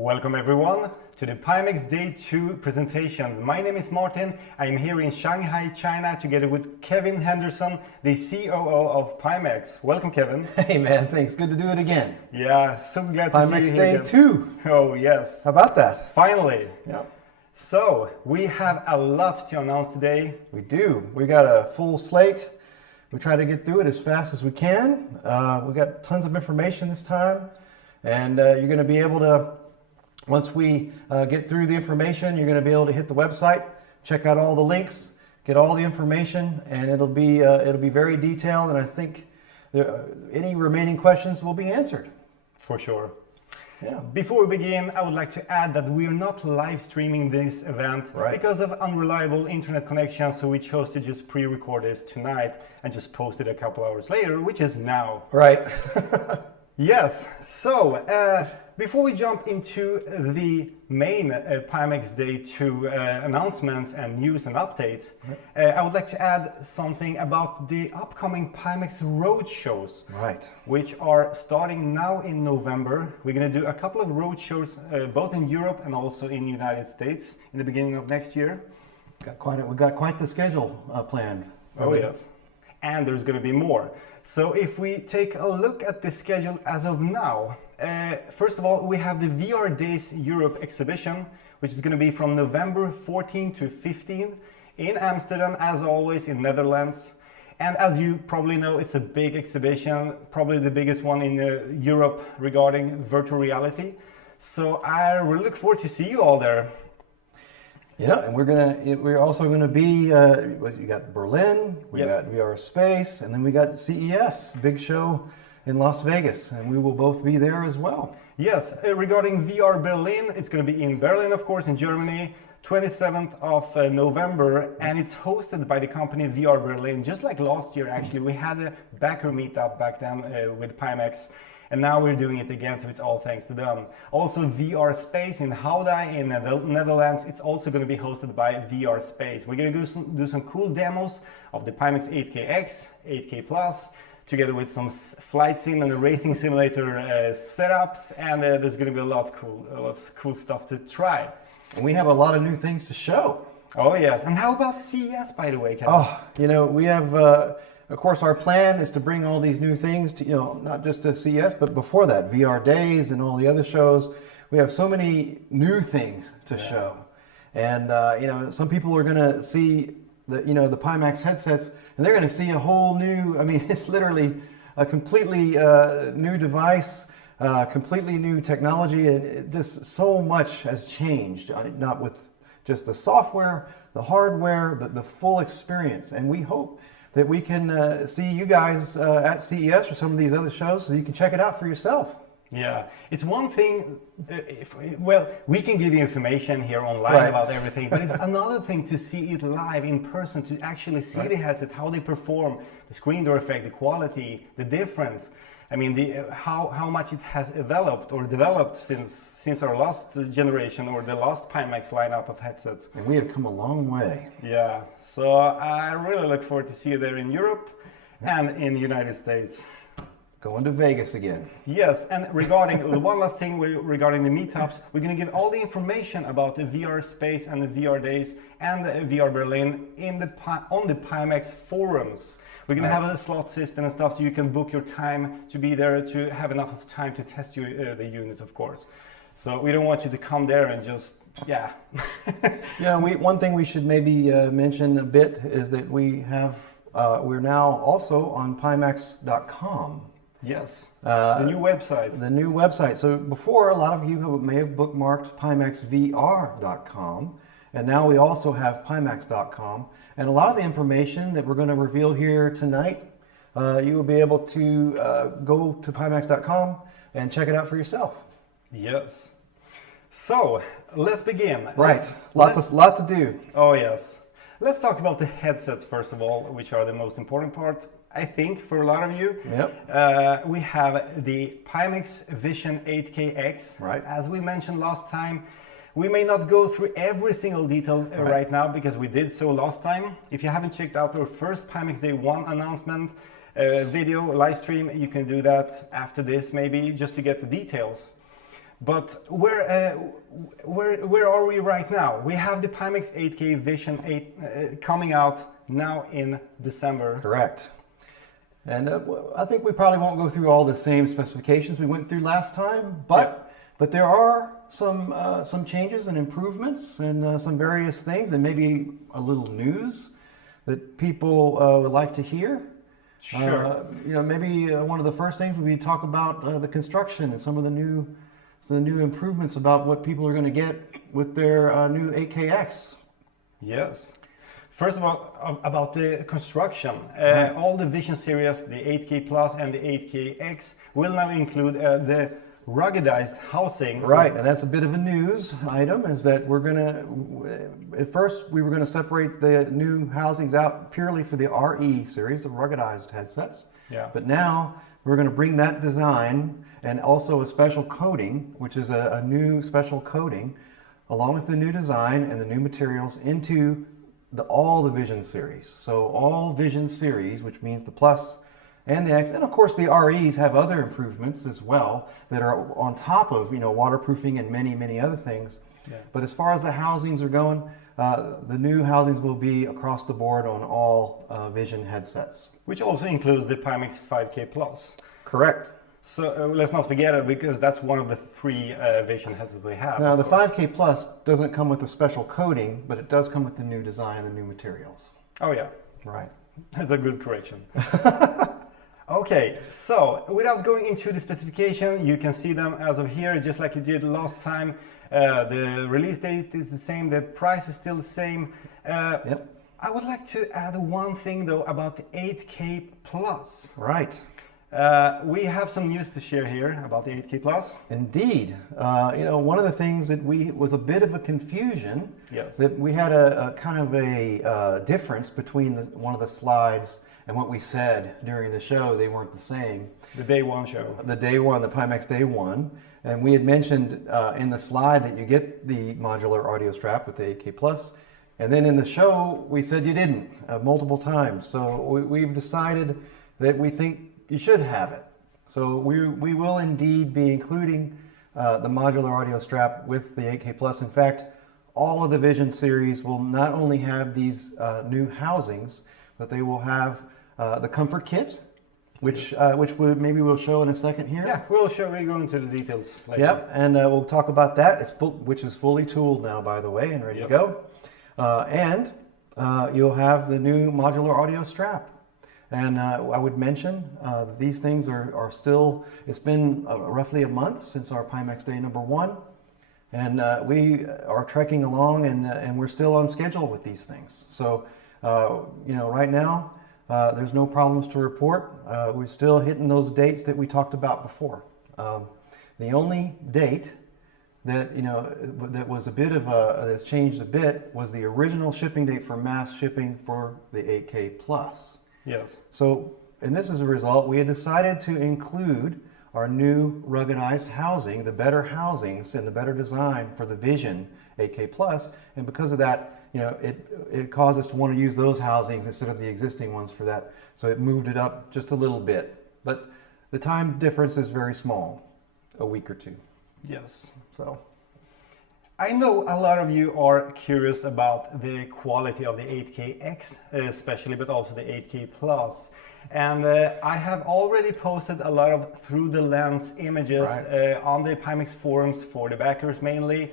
Welcome everyone to the Pimax Day 2 presentation. My name is Martin. I'm here in Shanghai, China, together with Kevin Henderson, the COO of Pimax. Welcome, Kevin. Hey man, thanks. Good to do it again. Yeah, so glad to see you Pimax here Day 2. Oh, yes. How about that? Finally. Yeah. So, we have a lot to announce today. We do. We got a full slate. We try to get through it as fast as we can. We got tons of information this time. And you're going to be able to, once we get through the information, you're going to be able to hit the website, check out all the links, get all the information, and it'll be very detailed. And I think any remaining questions will be answered. For sure. Yeah. Before we begin, I would like to add that we are not live streaming this event because of unreliable internet connection, so we chose to just pre-record this tonight and just post it a couple hours later, which is now. Right. Yes, so before we jump into the main Pimax Day 2 announcements and news and updates, I would like to add something about the upcoming Pimax Roadshows, which are starting now in November. We're going to do a couple of roadshows both in Europe and also in the United States in the beginning of next year. We got quite the schedule planned. Oh yes, and there's going to be more. So if we take a look at the schedule as of now, first of all, we have the VR Days Europe exhibition, which is going to be from November 14 to 15 in Amsterdam, as always, in Netherlands. And as you probably know, it's a big exhibition, probably the biggest one in Europe regarding virtual reality. So I really look forward to see you all there. Yeah, and we're also gonna be. You got Berlin, we got VR Space, and then we got CES, big show in Las Vegas, and we will both be there as well. Yes, regarding VR Berlin, it's going to be in Berlin, of course, in Germany, 27th of November, and it's hosted by the company VR Berlin. Just like last year, actually, we had a backer meetup back then with Pimax. And now we're doing it again, so it's all thanks to them. Also, VR Space in Gouda in the Netherlands, it's also going to be hosted by VR Space. We're going to do some cool demos of the Pimax 8KX, 8K Plus, together with some flight sim and racing simulator setups, and there's going to be a lot of cool stuff to try. And we have a lot of new things to show. Oh yes, and how about CES, by the way, Kevin? Oh, we have... Of course, our plan is to bring all these new things to, not just to CES, but before that, VR Days and all the other shows. We have so many new things to show. And, some people are going to see the Pimax headsets, and they're going to see a whole new, it's literally a completely new device, completely new technology, and just so much has changed, not with just the software, the hardware, the full experience. And we hope that we can see you guys at CES or some of these other shows, so you can check it out for yourself. Yeah, it's one thing, we can give you information here online about everything, but it's another thing to see it live in person, to actually see the headset, how they perform, the screen door effect, the quality, the difference. How much it has developed since our last generation or the last Pimax lineup of headsets. And we have come a long way. Yeah, so I really look forward to see you there in Europe and in the United States. Going to Vegas again. Yes, and regarding the one last thing regarding the meetups, we're going to give all the information about the VR Space and the VR Days and the VR Berlin on the Pimax forums. We're going to have a slot system and stuff, so you can book your time to be there, to have enough of time to test the units, of course. So we don't want you to come there and just, one thing we should maybe mention a bit is that we're now also on Pimax.com. Yes, the new website. The new website. So before, a lot of you may have bookmarked PimaxVR.com, and now we also have Pimax.com. And a lot of the information that we're going to reveal here tonight, you will be able to go to Pimax.com and check it out for yourself. Yes. So, let's begin. Lot to do. Oh yes. Let's talk about the headsets first of all, which are the most important part, I think, for a lot of you. Yep. We have the Pimax Vision 8KX. As we mentioned last time, we may not go through every single detail right now because we did so last time. If you haven't checked out our first Pimax Day 1 announcement video live stream, you can do that after this maybe, just to get the details. But where are we right now? We have the Pimax 8K Vision 8 coming out now in December. Correct. And I think we probably won't go through all the same specifications we went through last time, but there are some changes and improvements and some various things and maybe a little news that people would like to hear. Sure. Maybe one of the first things would be talk about the construction and some of the new improvements about what people are going to get with their new 8KX. Yes. First of all, about the construction. All the Vision series, the 8K Plus and the 8KX, will now include the ruggedized housing. Right, and that's a bit of a news item, is that we're going to, at first we were going to separate the new housings out purely for the RE series, the ruggedized headsets. Yeah. But now we're going to bring that design and also a special coating, which is a new special coating, along with the new design and the new materials into all the Vision series. So all Vision series, which means the Plus and the X, and of course the REs have other improvements as well that are on top of waterproofing and many other things. Yeah. But as far as the housings are going, the new housings will be across the board on all Vision headsets. Which also includes the Pimax 5K Plus. Correct. So let's not forget it, because that's one of the three Vision headsets we have. Now the 5K Plus doesn't come with a special coating, but it does come with the new design and the new materials. Oh yeah. Right. That's a good correction. Okay, so without going into the specification, you can see them as of here, just like you did last time. The release date is the same, the price is still the same. Yep. I would like to add one thing though about the 8K Plus. Right. We have some news to share here about the 8K Plus. Indeed. One of the things that was a bit of a confusion, Yes. that we had a kind of a difference between one of the slides and what we said during the show. They weren't the same. The day one show. The day one, the Pimax day one. And we had mentioned in the slide that you get the modular audio strap with the 8K Plus. And then in the show, we said you didn't, multiple times. So we've decided that we think you should have it. So we will indeed be including the modular audio strap with the 8K Plus. In fact, all of the Vision series will not only have these new housings, but they will have the comfort kit, which maybe we'll show in a second here. Yeah, we'll go into the details later. Yep, and we'll talk about that, which is fully tooled now, by the way, and ready to go. And you'll have the new modular audio strap. And I would mention these things are still, it's been roughly a month since our Pimax Day #1. And we are trekking along and we're still on schedule with these things. So, right now, there's no problems to report. We're still hitting those dates that we talked about before. The only date that that was a bit of that's changed a bit was the original shipping date for mass shipping for the 8K Plus. Yes. So, and this is a result, we had decided to include our new ruggedized housing, the better housings and the better design for the Vision 8K Plus, and because of that, it caused us to want to use those housings instead of the existing ones for that. So it moved it up just a little bit. But the time difference is very small, a week or two. Yes. So I know a lot of you are curious about the quality of the 8KX especially, but also the 8K Plus. And I have already posted a lot of through the lens images on the Pimax forums for the backers mainly.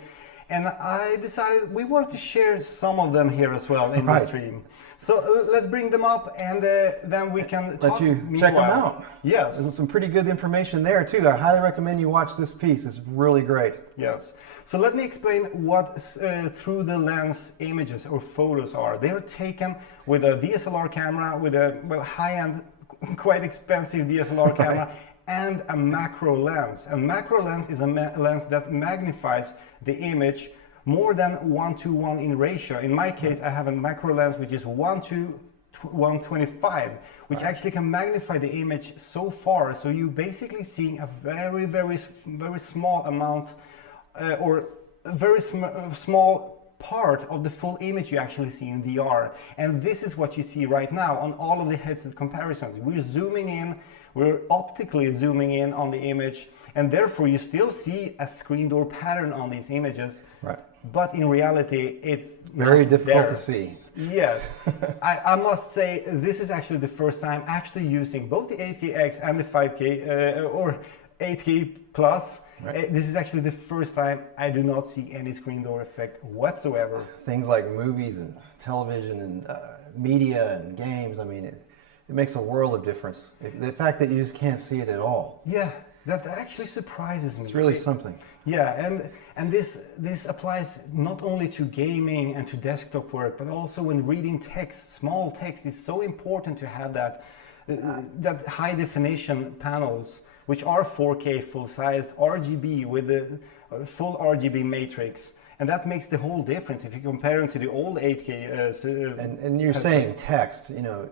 And I decided we wanted to share some of them here as well in the stream. So let's bring them up and then we can let you check them out. Yes. There's some pretty good information there too. I highly recommend you watch this piece. It's really great. Yes. So let me explain what through the lens images or photos are. They are taken with a DSLR camera, with a high-end, quite expensive DSLR camera, and a macro lens. And macro lens is a lens that magnifies the image more than 1:1 in ratio. In my case, I have a macro lens which is 1:125, which actually can magnify the image so far. So you're basically seeing a very, very, very small amount or a very small part of the full image you actually see in VR. And this is what you see right now on all of the headset comparisons. We're zooming in, we're optically zooming in on the image, and therefore you still see a screen door pattern on these images. Right. But in reality, it's Very not difficult there. to see. Yes, I must say this is actually the first time actually using both the 8KX and the 5K or 8K Plus. Right. This is actually the first time I do not see any screen door effect whatsoever. Things like movies and television and media and games, I mean, it makes a world of difference. The fact that you just can't see it at all. Yeah, that actually surprises me. It's really something. Yeah, and this applies not only to gaming and to desktop work, but also when reading text. Small text is so important to have that high definition panels, which are 4K full-sized RGB with the full RGB matrix. And that makes the whole difference if you compare them to the old 8K. And you're saying text, you know,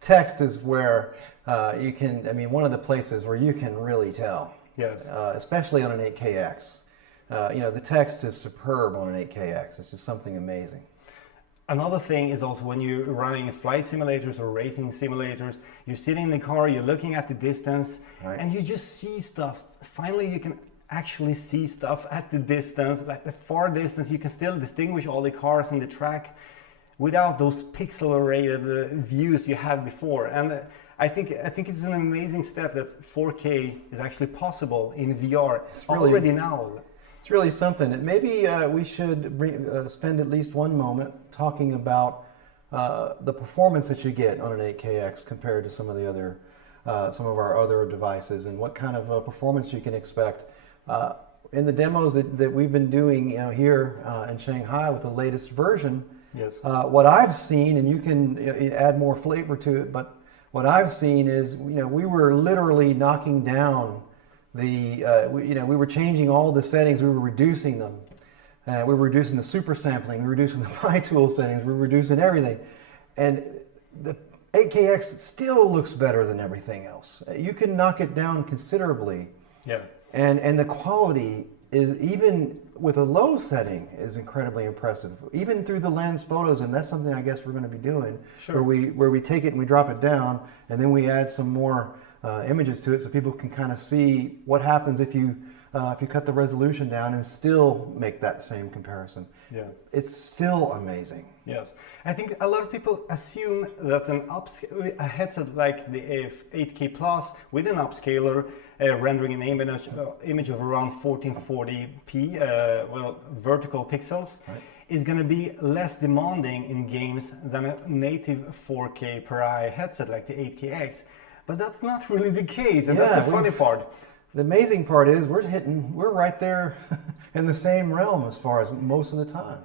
text is where you can, I mean, one of the places where you can really tell. Yes. Especially on an 8KX. You know, the text is superb on an 8KX. It's just something amazing. Another thing is also when you're running flight simulators or racing simulators, you're sitting in the car, you're looking at the distance, right, and you just see stuff. Finally, you can actually see stuff at the distance, like the far distance. You can still distinguish all the cars in the track without those pixelated views you had before. And I think it's an amazing step that 4K is actually possible in VR already now. It's really something. And maybe we should spend at least one moment talking about the performance that you get on an 8KX compared to some of the other, some of our other devices, and what kind of performance you can expect. In the demos that we've been doing, you know, here in Shanghai with the latest version, yes, what I've seen, and you can add more flavor to it, but what I've seen is, you know, we were literally knocking down we were changing all the settings, we were reducing them. We were reducing the super sampling, we were reducing the PiTool settings, we were reducing everything. And the 8KX still looks better than everything else. You can knock it down considerably. yeah, And the quality is, even with a low setting, is incredibly impressive. Even through the lens photos, and that's something I guess we're going to be doing, sure, where we take it and we drop it down, and then we add some more images to it, so people can kind of see what happens if you cut the resolution down and still make that same comparison. yeah. It's still amazing. Yes, I think a lot of people assume that a headset like the 8K Plus with an upscaler rendering an image of around 1440p, vertical pixels, right, is going to be less demanding in games than a native 4K per eye headset like the 8KX. But that's not really the case, and that's the funny part. The amazing part is we're right there in the same realm as far as most of the time.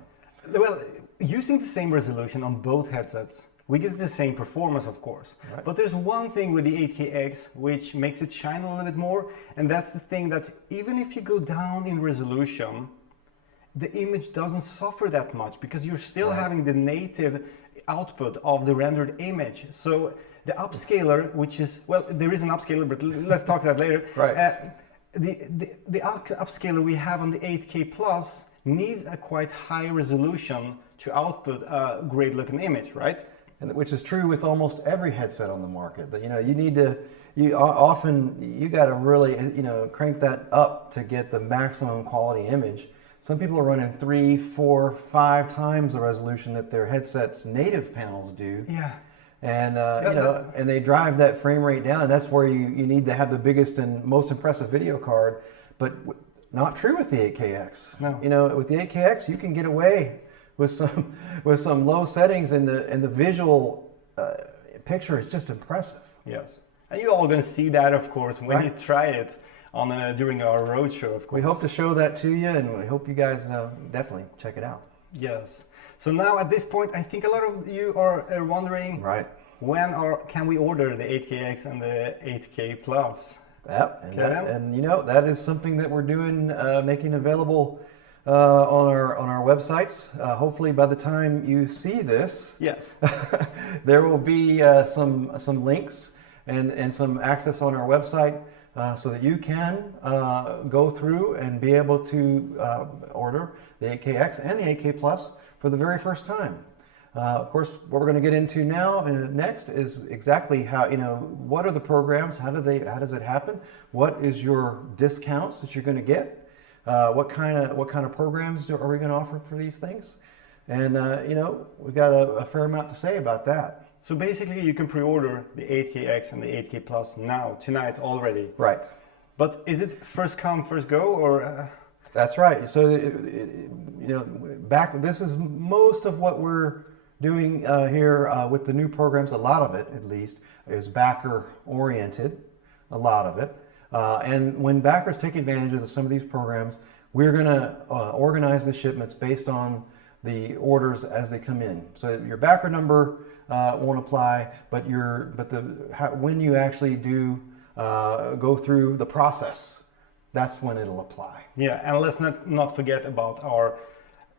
Well, using the same resolution on both headsets, we get the same performance, of course. Right. But there's one thing with the 8KX which makes it shine a little bit more, and that's the thing that even if you go down in resolution, the image doesn't suffer that much because you're still right, having the native output of the rendered image. So the upscaler, which is, well, there is an upscaler, but let's talk that later. Right. The upscaler we have on the 8K Plus needs a quite high resolution to output a great looking image, right? And which is true with almost every headset on the market. That, you know, you got to really, you know, crank that up to get the maximum quality image. Some people are running 3, 4, 5 times the resolution that their headset's native panels do. Yeah. And you know, and they drive that frame rate down, and that's where you need to have the biggest and most impressive video card. But not true with the 8KX. No. You know, with the 8KX, you can get away with some low settings, and the visual picture is just impressive. Yes, and you're all going to see that, of course, when you try it on during our roadshow. Of course, we hope to show that to you, and we hope you guys definitely check it out. Yes. So now at this point, I think a lot of you are wondering, right, when can we order the 8KX and the 8K Plus? Yep, and you know, that is something that we're doing, making available on our websites. Hopefully, by the time you see this, yes, there will be some links and some access on our website, so that you can go through and be able to order the 8KX and the 8K Plus for the very first time. Of course, what we're going to get into now next is exactly how, what are the programs? How does it happen? What is your discounts that you're going to get? What kind of programs are we going to offer for these things? And we've got a fair amount to say about that. So basically, you can pre-order the 8KX and the 8K Plus now, tonight already. Right. But is it first come, first go, or? That's right. So, this is most of what we're doing here with the new programs. A lot of it, at least, is backer oriented. A lot of it. And when backers take advantage of some of these programs, we're going to organize the shipments based on the orders as they come in. So your backer number won't apply, but when you actually do go through the process, that's when it'll apply. Yeah, and let's not forget about our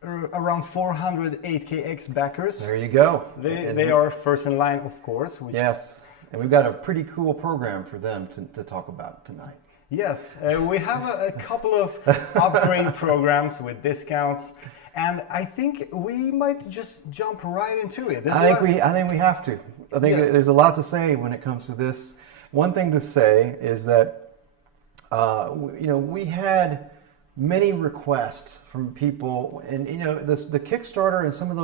around 400 8KX backers. There you go. They are first in line, of course. Yes, and we've got a pretty cool program for them to talk about tonight. Yes, we have a couple of upgrade programs with discounts, and I think we might just jump right into it. I think we have to. I think there's a lot to say when it comes to this. One thing to say is that we had many requests from people, and the Kickstarter and some of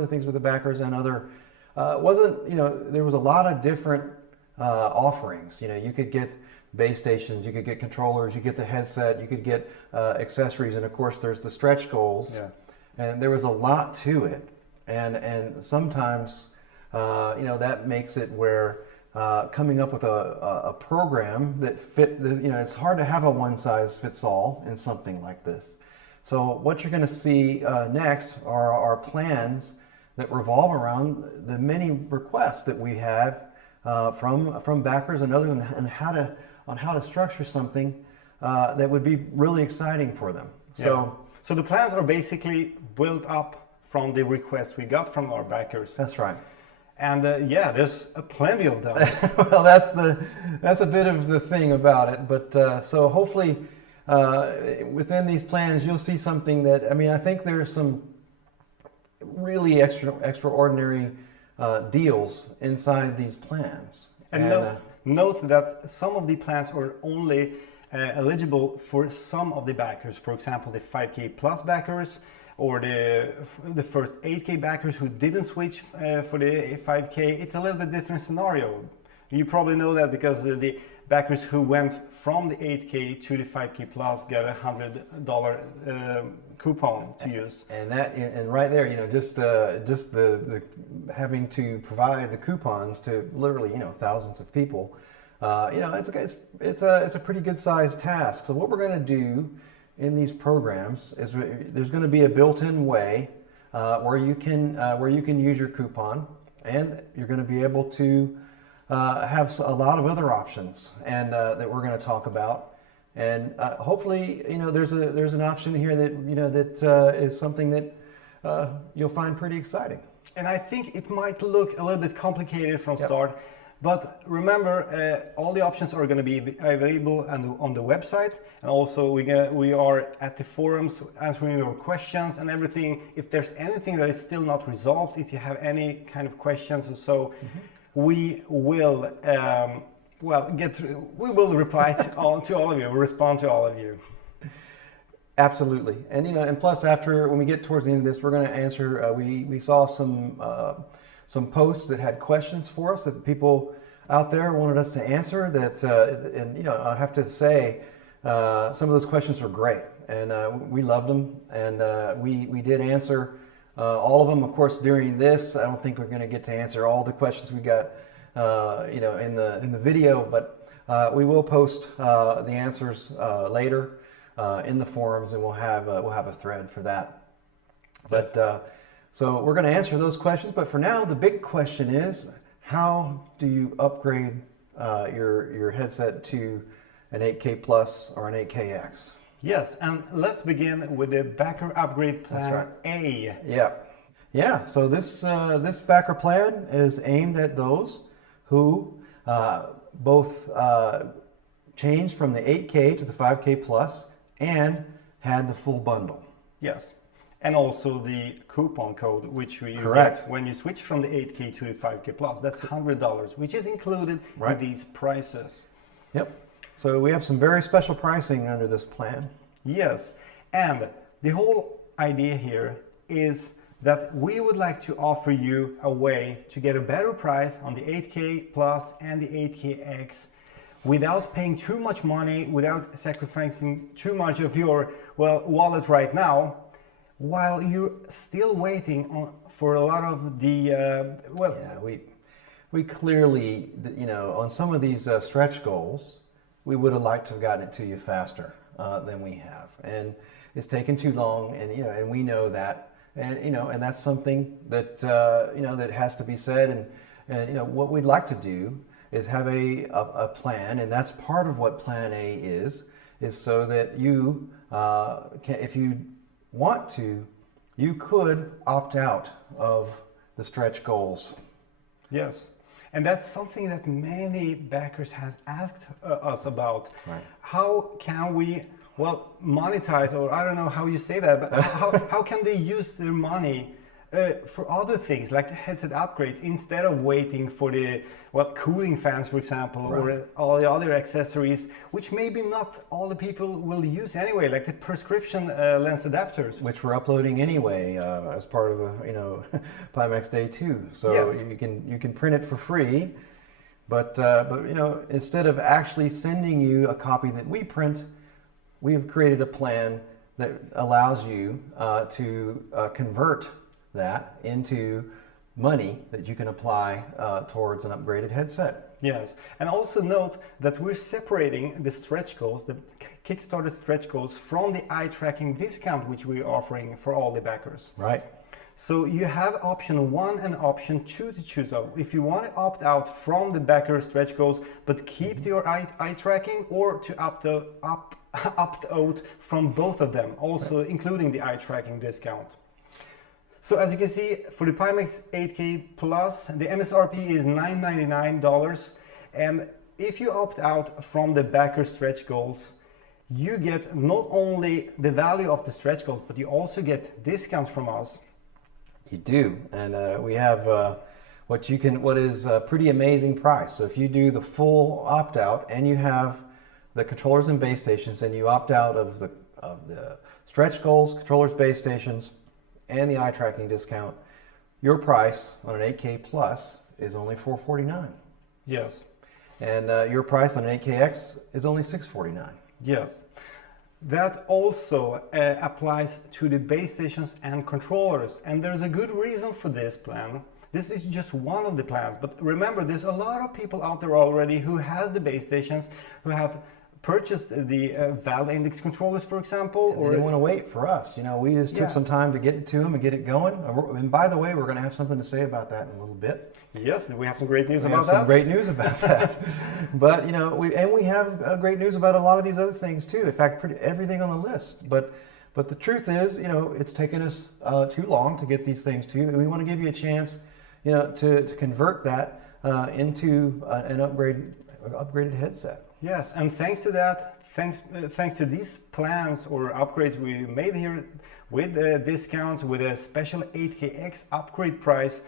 the things with the backers and other there was a lot of different offerings. You could get base stations, you could get controllers, you get the headset, you could get accessories, and of course there's the stretch goals. Yeah. And there was a lot to it, and sometimes that makes it where coming up with a program that fit, it's hard to have a one size fits all in something like this. So what you're going to see next are our plans that revolve around the many requests that we have from backers and others, and how to structure something that would be really exciting for them. So the plans are basically built up from the requests we got from our backers. That's right. And there's plenty of them. Well, that's a bit of the thing about it. But so hopefully within these plans, you'll see something that, I think there's some really extraordinary deals inside these plans. And note that some of the plans are only eligible for some of the backers. For example, the 5K Plus backers, or the first 8K backers who didn't switch for the 5K. It's a little bit different scenario. You probably know that because the backers who went from the 8K to the 5K Plus got $100 coupon to use. And right there, just the having to provide the coupons to literally thousands of people. It's a pretty good sized task. So what we're going to do in these programs is there's going to be a built-in way where you can use your coupon, and you're going to be able to have a lot of other options and that we're going to talk about. And hopefully, there's an option here that is something that you'll find pretty exciting. And I think it might look a little bit complicated from start. But remember, all the options are going to be available on the website, and also we are at the forums answering your questions and everything. If there's anything that is still not resolved, if you have any kind of questions or so, we will we will reply to all of you, respond to all of you. Absolutely, and and plus when we get towards the end of this, we're going to answer. We saw some posts that had questions for us that people out there wanted us to answer. And I have to say, some of those questions were great, and we loved them, and we did answer all of them. Of course, during this, I don't think we're going to get to answer all the questions we got, in the video, but we will post the answers later in the forums, and we'll have a thread for that. But so we're going to answer those questions, but for now, the big question is, how do you upgrade your headset to an 8K Plus or an 8KX? Yes, and let's begin with the backer upgrade plan A. Yeah. So this backer plan is aimed at those who both changed from the 8K to the 5K Plus and had the full bundle. Yes. and also the coupon code, which you Correct. get when you switch from the 8K to the 5K Plus. That's $100, which is included in these prices. Yep. So we have some very special pricing under this plan. Yes, and the whole idea here is that we would like to offer you a way to get a better price on the 8K Plus and the 8KX without paying too much money, without sacrificing too much of your wallet right now, while you're still waiting for a lot of the we clearly, on some of these stretch goals, we would have liked to have gotten it to you faster than we have, and it's taken too long, and we know that, and that's something that that has to be said, and what we'd like to do is have a plan, and that's part of what Plan A is so that you, if you want to, you could opt out of the stretch goals. Yes, and that's something that many backers has asked us about. Right. How can we, monetize, or I don't know how you say that, but how can they use their money for other things like the headset upgrades instead of waiting for the cooling fans, for example, or all the other accessories, which maybe not all the people will use anyway, like the prescription lens adapters, which we're uploading anyway as part of the Pimax Day 2. So yes. you can print it for free, but instead of actually sending you a copy that we print, we have created a plan that allows you to convert that into money that you can apply towards an upgraded headset. Yes, and also note that we're separating the stretch goals, the Kickstarter stretch goals, from the eye tracking discount which we're offering for all the backers. Right. So you have option 1 and option 2 to choose of. If you want to opt out from the backer stretch goals but keep your eye tracking, or to opt out from both of them, also including the eye tracking discount. So as you can see, for the Pimax 8K Plus, the MSRP is $999, and if you opt out from the backer stretch goals, you get not only the value of the stretch goals, but you also get discounts from us. You do, and we have what is a pretty amazing price. So if you do the full opt out and you have the controllers and base stations, and you opt out of the stretch goals, controllers, base stations, and the eye tracking discount, your price on an 8K Plus is only $449. Yes. And your price on an 8KX is only $649. Yes. That also applies to the base stations and controllers, and there's a good reason for this plan. This is just one of the plans, but remember, there's a lot of people out there already who has the base stations, who have purchased the valve index controllers, for example. Or they didn't want to wait for us. We just took some time to get it to them and get it going. And by the way, we're going to have something to say about that in a little bit. Yes, we have some great news about that. Some great news about that. But we have great news about a lot of these other things too. In fact, everything on the list. But the truth is, it's taken us too long to get these things to you. And we want to give you a chance, to convert that into an upgraded headset. Yes, and thanks to that, thanks to these plans or upgrades we made here with discounts, with a special 8KX upgrade price,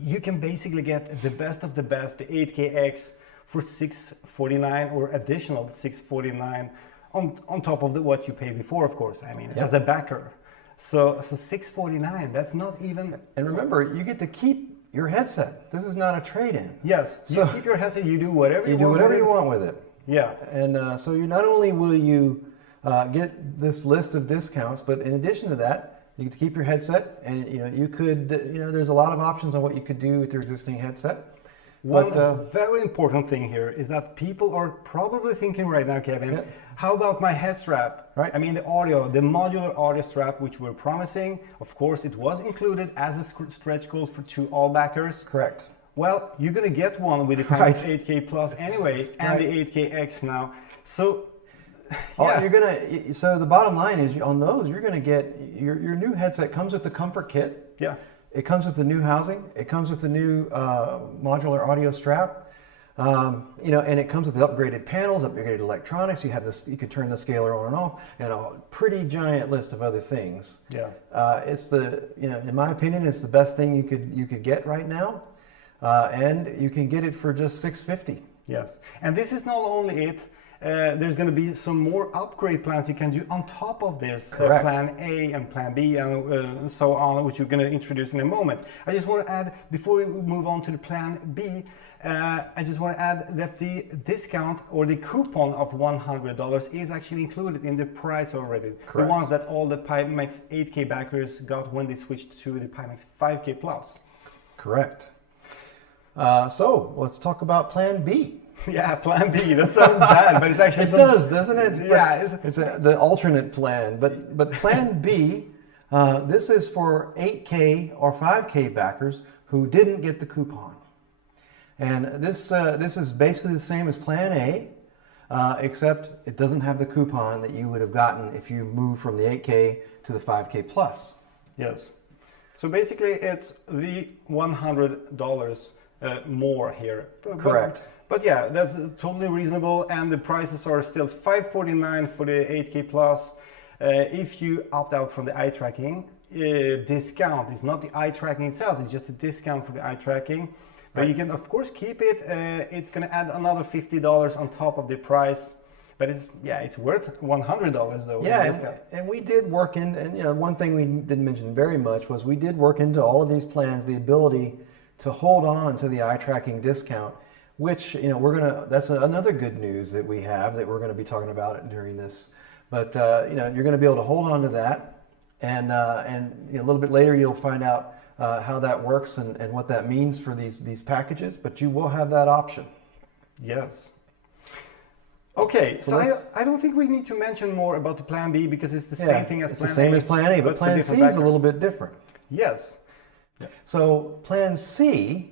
you can basically get the best of the best, the 8KX, for $649 or additional $649 on top of what you paid before, of course, as a backer. So $649, that's not even... And remember, you get to keep your headset. This is not a trade-in. Yes, you keep your headset, you do whatever you want. You do whatever you want with it. Yeah. And so you not only will you get this list of discounts, but in addition to that, you get to keep your headset, and you could, there's a lot of options on what you could do with your existing headset. One very important thing here is that people are probably thinking right now, Kevin, how about my head strap? Right. The modular audio strap, which we're promising. Of course, it was included as a stretch goal to all backers. Correct. Well, you're going to get one with the Pimax 8K Plus anyway, and the 8KX now. So, so the bottom line is, on those, you're going to get your new headset comes with the comfort kit. Yeah. It comes with the new housing. It comes with the new modular audio strap. And it comes with upgraded panels, upgraded electronics. You have this, you could turn the scaler on and off, and a pretty giant list of other things. Yeah. It's in my opinion, it's the best thing you could get right now, and you can get it for just $650. Yes, and this is not only it. There's going to be some more upgrade plans you can do on top of this Plan A and Plan B and so on, which you're going to introduce in a moment. I just want to add, before we move on to the Plan B, I just want to add that the discount or the coupon of $100 is actually included in the price already. Correct. The ones that all the Pimax 8K backers got when they switched to the Pimax 5K Plus. Correct. So let's talk about Plan B. Yeah, Plan B. That sounds bad, but it's actually it does, doesn't it? Yeah, it's the alternate plan. But Plan B, this is for 8K or 5K backers who didn't get the coupon, and this is basically the same as Plan A, except it doesn't have the coupon that you would have gotten if you moved from the 8K to the 5K Plus. Yes. So basically, it's the $100 more here. Correct. But yeah, that's totally reasonable, and the prices are still $549 for the 8K Plus. If you opt out from the eye tracking discount, it's not the eye tracking itself; it's just a discount for the eye tracking. But you can, of course, keep it. It's going to add another $50 on top of the price. But it's worth $100 though. Yeah, and we did work in, and one thing we didn't mention very much was we did work into all of these plans the ability to hold on to the eye tracking discount, which that's another good news that we have that we're going to be talking about during this. But you're going to be able to hold on to that, and a little bit later you'll find out how that works and what that means for these packages. But you will have that option. Yes. Okay, so I don't think we need to mention more about the Plan B because it's the same thing as Plan A. It's the same as Plan A, but Plan C is a little bit different. Yes. Yeah. So Plan C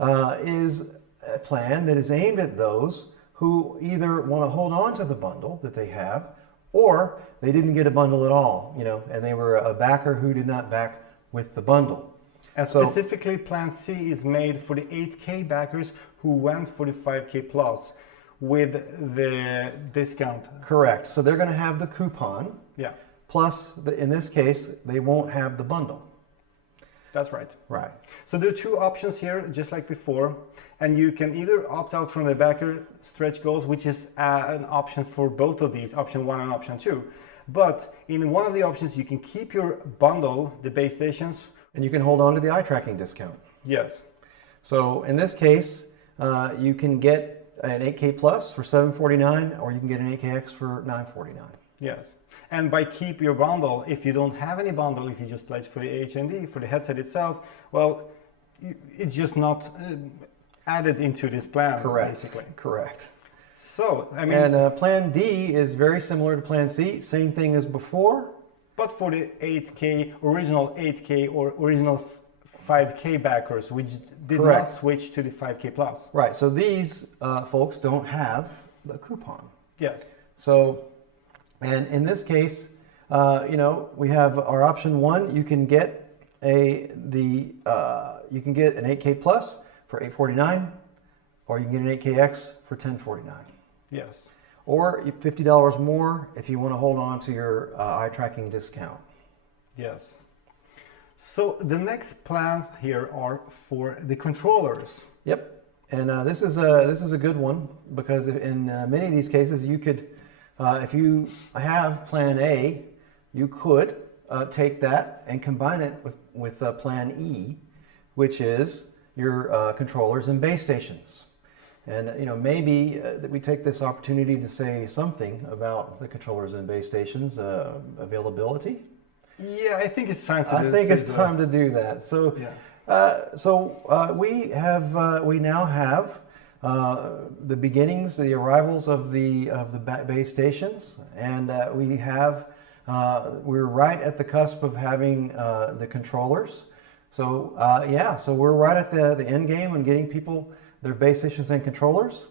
is a plan that is aimed at those who either want to hold on to the bundle that they have, or they didn't get a bundle at all, and they were a backer who did not back with the bundle. And specifically, Plan C is made for the 8K backers who went for the 5K Plus with the discount. Correct. So they're going to have the coupon. Yeah. Plus, in this case, they won't have the bundle. That's right. Right. So there are two options here, just like before. And you can either opt out from the backer stretch goals, which is an option for both of these, option 1 and option 2. But in one of the options, you can keep your bundle, the base stations. And you can hold on to the eye tracking discount. Yes. So in this case, you can get an 8K Plus for $749, or you can get an 8KX for $949. Yes. And by keep your bundle, if you don't have any bundle, if you just pledge for the HND, for the headset itself, well, it's just not added into this plan. Correct. Basically. Correct. So, I mean... And Plan D is very similar to Plan C, same thing as before. But for the 8K, original 8K or original 5K backers, which did not switch to the 5K Plus. Right, so these folks don't have the coupon. Yes. So, and in this case, we have our option 1. You can get you can get an 8K Plus for $849, or you can get an 8KX for $1049. Yes. Or $50 more if you want to hold on to your eye tracking discount. Yes. So the next plans here are for the controllers. Yep, and this is a good one because in many of these cases you could, if you have Plan A, you could take that and combine it with Plan E, which is your controllers and base stations. And maybe that we take this opportunity to say something about the controllers and base stations availability. Yeah, I think it's time to. I think it's time to do that. So, we now have the beginnings, the arrivals of the base stations, and we're right at the cusp of having the controllers. So so we're right at the end game on getting people their base stations and controllers.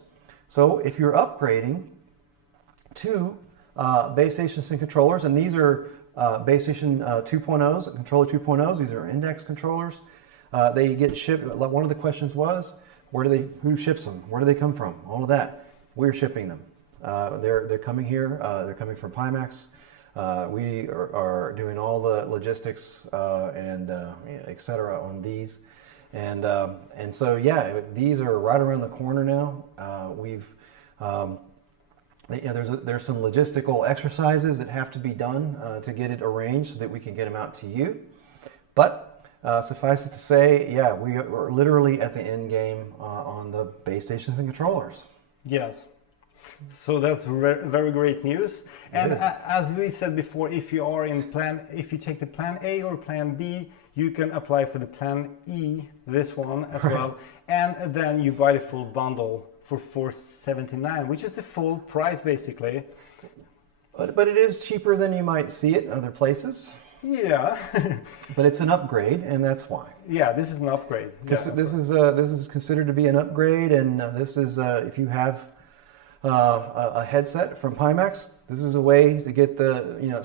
So if you're upgrading to base stations and controllers, and these are base station 2.0s, controller 2.0s, these are index controllers. They get shipped. One of the questions was, who ships them? Where do they come from? All of that. We're shipping them. They're coming here. They're coming from Pimax. We are doing all the logistics and et cetera on these. And so, yeah, these are right around the corner now. There's some logistical exercises that have to be done to get it arranged so that we can get them out to you. But suffice it to say, yeah, we're literally at the end game on the base stations and controllers. Yes. So that's very great news. And as we said before, if you take the plan A or plan B, you can apply for the plan E, this one as well, and then you buy the full bundle for $479, which is the full price basically. But it is cheaper than you might see it in other places. Yeah. But it's an upgrade, and that's why. Yeah, this is an upgrade. Because this is considered to be an upgrade, and this is if you have a headset from Pimax, this is a way to get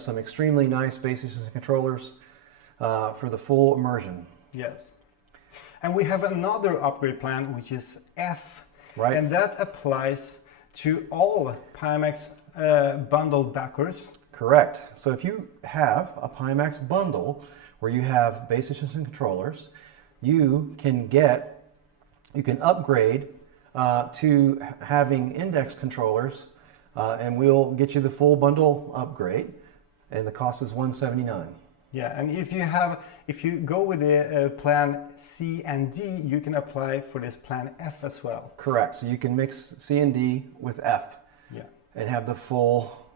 some extremely nice base stations and controllers for the full immersion. Yes. And we have another upgrade plan, which is F. Right. And that applies to all Pimax bundle backers. Correct. So if you have a Pimax bundle where you have base stations and controllers, you can upgrade to having index controllers, and we'll get you the full bundle upgrade, and the cost is $179. Yeah, and if you go with the plan C and D, you can apply for this plan F as well. Correct. So you can mix C and D with F. Yeah. And have the full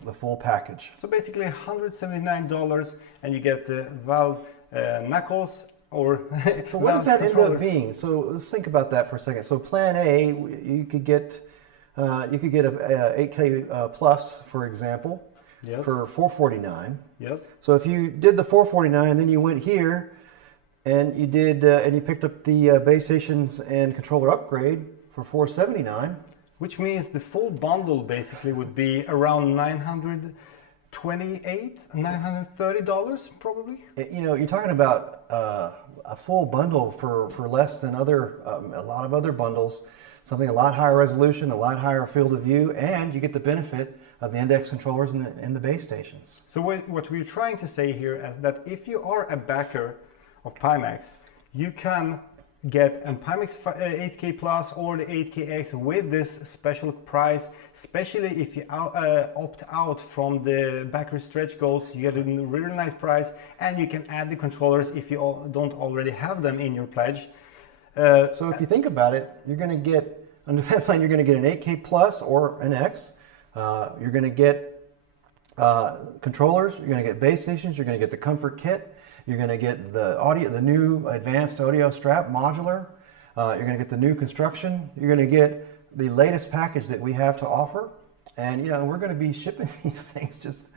package. So basically $179, and you get the valve knuckles or. So what does that end up being? So let's think about that for a second. So plan A, you could get a 8K plus, for example. Yes. For $449. Yes. So if you did the $449, then you went here, and you did, and you picked up the base stations and controller upgrade for $479. Which means the full bundle basically would be around $930 probably. You're talking about a full bundle for less than a lot of other bundles. Something a lot higher resolution, a lot higher field of view, and you get the benefit of the index controllers and the base stations. So what we're trying to say here is that if you are a backer of Pimax, you can get a Pimax 8K Plus or the 8KX with this special price, especially if you opt out from the backer stretch goals. You get a really nice price, and you can add the controllers if you don't already have them in your pledge. So if you think about it, you're going to get, under that plan, you're going to get an 8K Plus or an X. You're going to get controllers, you're going to get base stations, you're going to get the comfort kit, you're going to get the new advanced audio strap modular, you're going to get the new construction, you're going to get the latest package that we have to offer, and we're going to be shipping these things just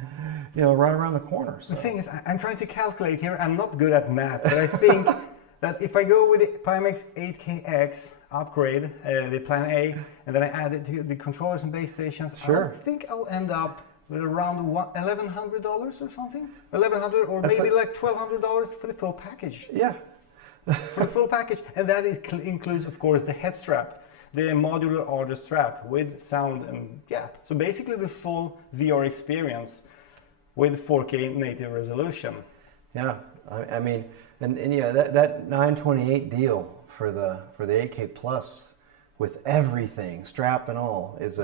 right around the corner. So. The thing is, I'm trying to calculate here. I'm not good at math, but I think that if I go with the Pimax 8KX upgrade, the plan A, and then I add it to the controllers and base stations, sure. I think I'll end up with around $1,100 or something. $1,100 or maybe like $1,200 for the full package. Yeah. For the full package, and that includes, of course, the head strap, the modular audio strap with sound, and so basically the full VR experience with 4K native resolution. Yeah, I mean. And that 928 deal for the 8K Plus with everything, strap and all, is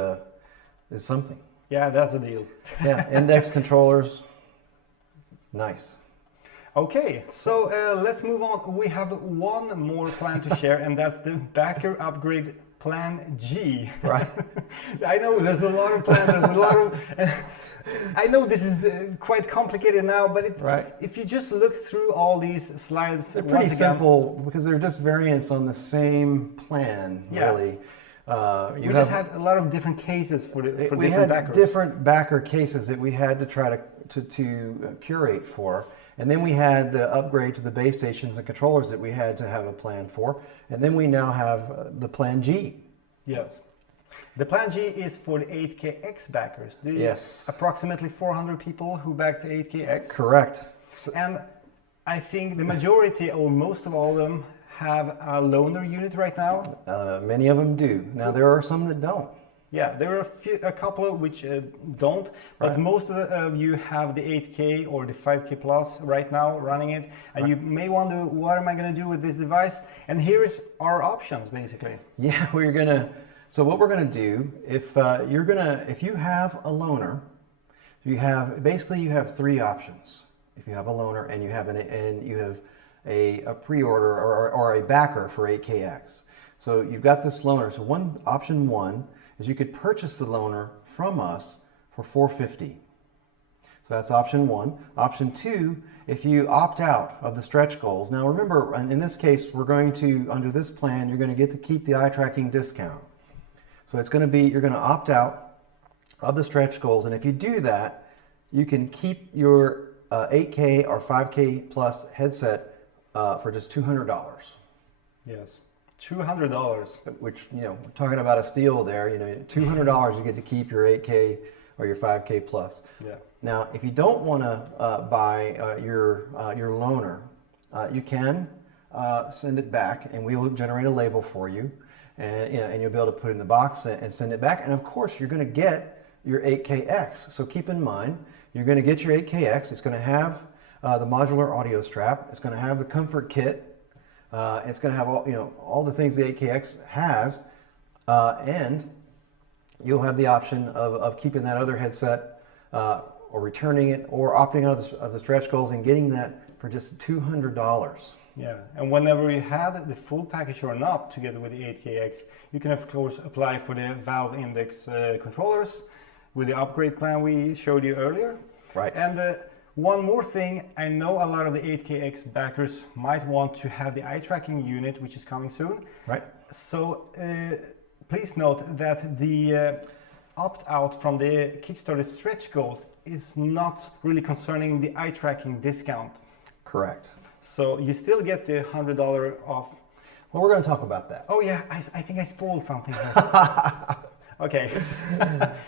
something. Yeah, that's a deal. Yeah, index controllers, nice. Okay, so let's move on. We have one more plan to share, and that's the backer upgrade plan G. Right. I know there's a lot of plans. There's a lot of. I know this is quite complicated now, but if you just look through all these slides, they're pretty simple because they're just variants on the same plan, really. We just had a lot of different cases for different backers. Different backer cases that we had to try to curate for. And then we had the upgrade to the base stations and controllers that we had to have a plan for. And then we now have the plan G. Yes. The plan G is for the 8KX backers. Yes. Approximately 400 people who backed the 8KX. Correct. And I think the majority or most of all of them have a loaner unit right now? Many of them do. Now there are some that don't. Yeah, there are a couple which don't, but Right. most of you have the 8K or the 5K Plus right now running it, and you may wonder, what am I going to do with this device? And here's our options, basically. Yeah, so what we're gonna do, if you have a loaner, you have three options. If you have a loaner and you have a pre-order or a backer for 8KX. So you've got this loaner. So option one is you could purchase the loaner from us for $450. So that's option one. Option two, if you opt out of the stretch goals. Now remember, in this case, under this plan, you're going to get to keep the eye tracking discount. So you're going to opt out of the stretch goals. And if you do that, you can keep your 8K or 5K plus headset for just $200. Yes, $200. Which, we're talking about a steal there. $200 you get to keep your 8K or your 5K plus. Yeah. Now, if you don't want to buy your loaner, you can send it back, and we will generate a label for you, and you'll be able to put it in the box and send it back. And of course, you're going to get your 8KX. So keep in mind, you're going to get your 8KX. It's going to have the modular audio strap. It's going to have the comfort kit. It's going to have all the things the 8KX has, and you'll have the option of keeping that other headset or returning it or opting out of the stretch goals and getting that for just $200. Yeah, and whenever you had the full package or not together with the 8KX, you can of course apply for the Valve Index controllers with the upgrade plan we showed you earlier. Right. And one more thing, I know a lot of the 8KX backers might want to have the eye tracking unit, which is coming soon. Right. So please note that the opt-out from the Kickstarter stretch goals is not really concerning the eye tracking discount. Correct. So you still get the $100 off. Well, we're going to talk about that. Oh yeah, I think I spoiled something. Okay.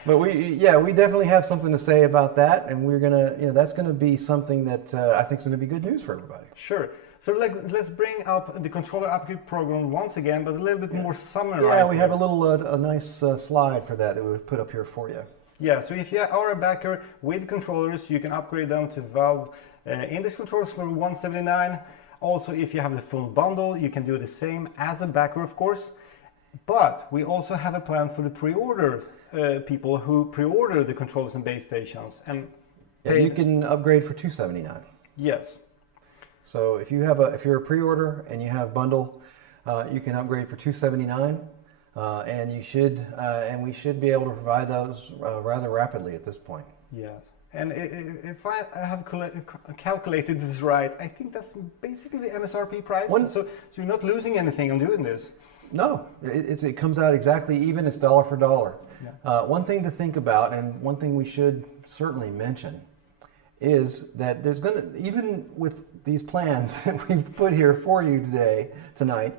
But we definitely have something to say about that, and we're gonna, that's gonna be something that I think is gonna be good news for everybody. Sure. So let's bring up the controller upgrade program once again, but a little bit more summarized. Yeah, we have a nice slide for that we put up here for you. Yeah, so if you are a backer with controllers, you can upgrade them to Valve Index controllers for $179. Also, if you have the full bundle, you can do the same as a backer, of course. But we also have a plan for the pre-order people who pre-order the controllers and base stations. And you can upgrade for $279. Yes. So if you're a pre-order and you have bundle, you can upgrade for $279, and we should be able to provide those rather rapidly at this point. Yes. And if I have calculated this right, I think that's basically the MSRP price. So you're not losing anything on doing this. No, it comes out exactly even. It's dollar for dollar. Yeah. One thing to think about, and one thing we should certainly mention, is that there's going to, even with these plans that we've put here for you tonight,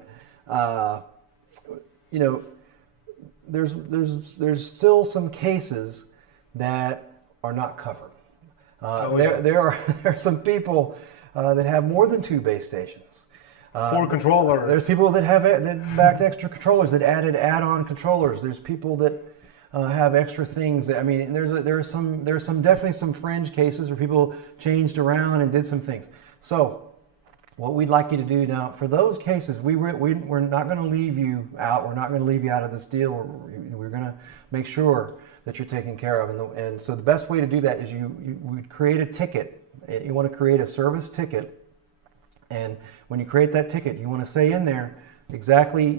there's still some cases that are not covered. There are some people that have more than 2 base stations. 4 controllers. There's people that backed extra controllers, that added add-on controllers. There's people that have extra things. I mean, there's definitely some fringe cases where people changed around and did some things. So, what we'd like you to do now, for those cases, we're not going to leave you out. We're not going to leave you out of this deal. We're going to make sure that you're taken care of. And so the best way to do that is you would create a ticket. You want to create a service ticket. And when you create that ticket, you want to say in there exactly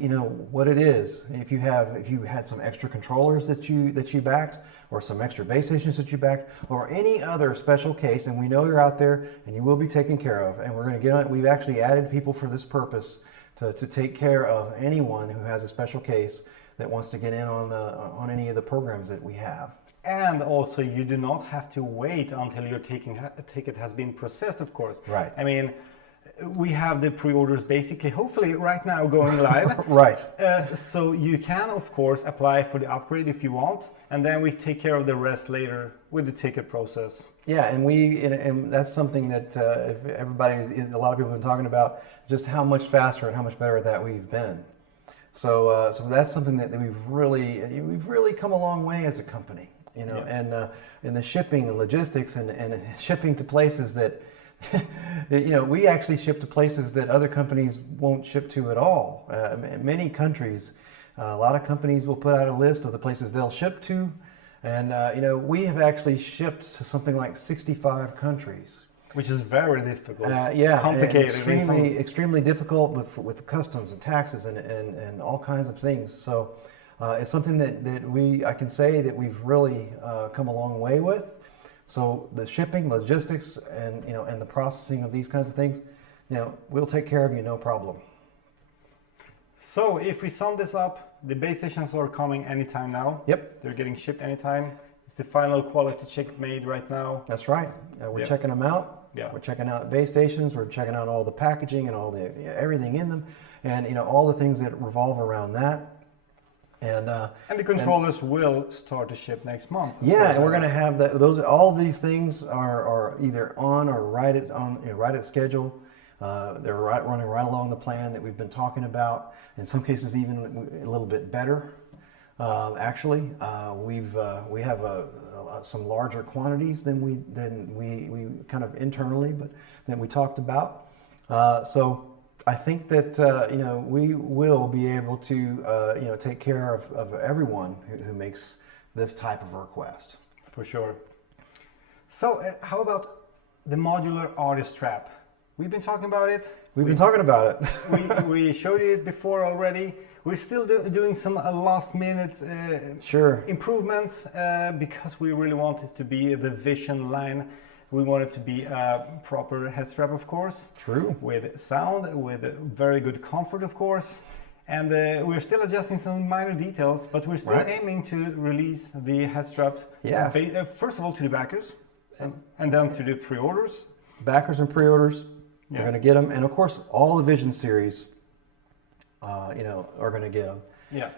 what it is. If you had some extra controllers that you backed, or some extra base stations that you backed, or any other special case, and we know you're out there and you will be taken care of. And we're going to get on. We've actually added people for this purpose to take care of anyone who has a special case that wants to get in on any of the programs that we have. And also, you do not have to wait until your ticket has been processed. Of course. Right. I mean, we have the pre-orders basically, hopefully right now going live. Right. So you can, of course, apply for the upgrade if you want, and then we take care of the rest later with the ticket process. Yeah, and that's something that if a lot of people have been talking about, just how much faster and how much better that we've been. So that's something that we've really come a long way as a company, you know, Yeah. and in the shipping and logistics and shipping to places that, you know, we actually ship to places that other companies won't ship to at all. In many countries, a lot of companies will put out a list of the places they'll ship to, and you know, we have actually shipped to something like 65 countries. Which is very difficult, Yeah, complicated. and extremely difficult with the customs and taxes and all kinds of things. So it's something that I can say that we've really come a long way with. So the shipping, logistics, and you know, and the processing of these kinds of things, you know, we'll take care of you, no problem. So if we sum this up, the base stations are coming anytime now. Yep, They're getting shipped anytime. It's the final quality check made right now. that's right. We're Yep. checking them out. Yeah. We're checking out base stations. We're checking out all the packaging and all the everything in them, and you know, all the things that revolve around that. And the controllers will start to ship next month. yeah, and we're going to have those. All of these things are either on or right at schedule. They're running right along the plan that we've been talking about. In some cases, even a little bit better. Actually, we have some larger quantities than we kind of internally, but that we talked about. So I think that you know, we will be able to you know, take care of everyone who makes this type of request. For sure. So how about the modular audio strap? We've been talking about it. We've been talking about it. we showed you it before already. We're still doing some last minute Sure. improvements because we really want it to be the vision line. We want it to be a proper head strap, of course. True. With sound, with very good comfort, of course. And we're still adjusting some minor details, but we're still Right. aiming to release the head strap. Yeah. First of all to the backers, and then to the pre-orders. Backers and pre-orders, Yeah. we're going to get them, and of course, all the Vision series, you know, are going to get them. Yeah.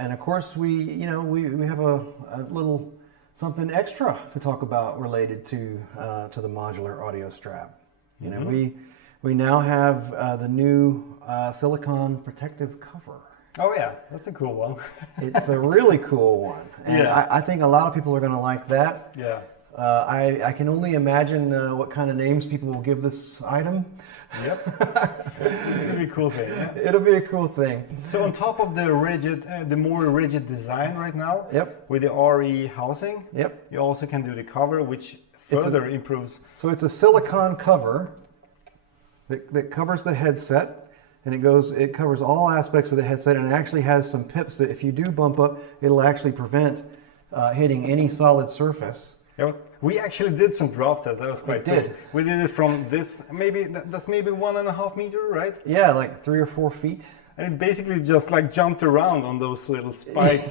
And of course, we have a little something extra to talk about related to the modular audio strap. You know, we now have the new silicone protective cover. Oh yeah, that's a cool one. It's a really cool one, and Yeah. I think a lot of people are going to like that. Yeah. I can only imagine what kind of names people will give this item. Yep. It's gonna be a cool thing. Yeah. It'll be a cool thing. So on top of the rigid, the more rigid design right now, Yep. with the RE housing, Yep. you also can do the cover, which further improves. So it's a silicone cover that covers the headset, and it covers all aspects of the headset, and it actually has some pips that if you do bump up, it'll actually prevent hitting any solid surface. Yeah, we actually did some drop tests. That was quite cool. did. We did it from this, that's maybe 1.5 meter, right? Yeah, like 3 or 4 feet. And it basically just like jumped around on those little spikes.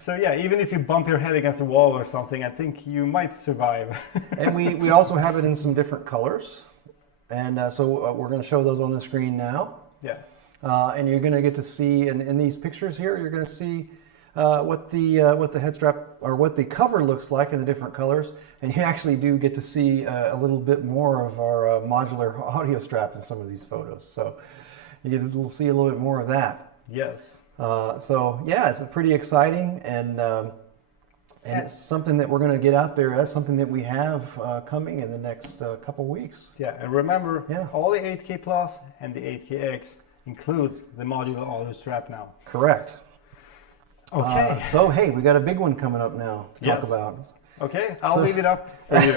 So yeah, even if you bump your head against the wall or something, I think you might survive. And we also have it in some different colors. And so we're going to show those on the screen now. Yeah. And you're going to get to see, in these pictures here, you're going to see what the head strap or what the cover looks like in the different colors. And you actually do get to see a little bit more of our modular audio strap in some of these photos. So you get to see a little bit more of that. Yes. So yeah, it's pretty exciting, and it's something that we're going to get out there. That's something that we have coming in the next couple weeks. Yeah, and remember, Yeah. all the 8K Plus and the 8KX includes the modular audio strap now. Correct. Okay. So hey, we got a big one coming up now to talk Yes. about. Okay, I'll So- leave it up for you.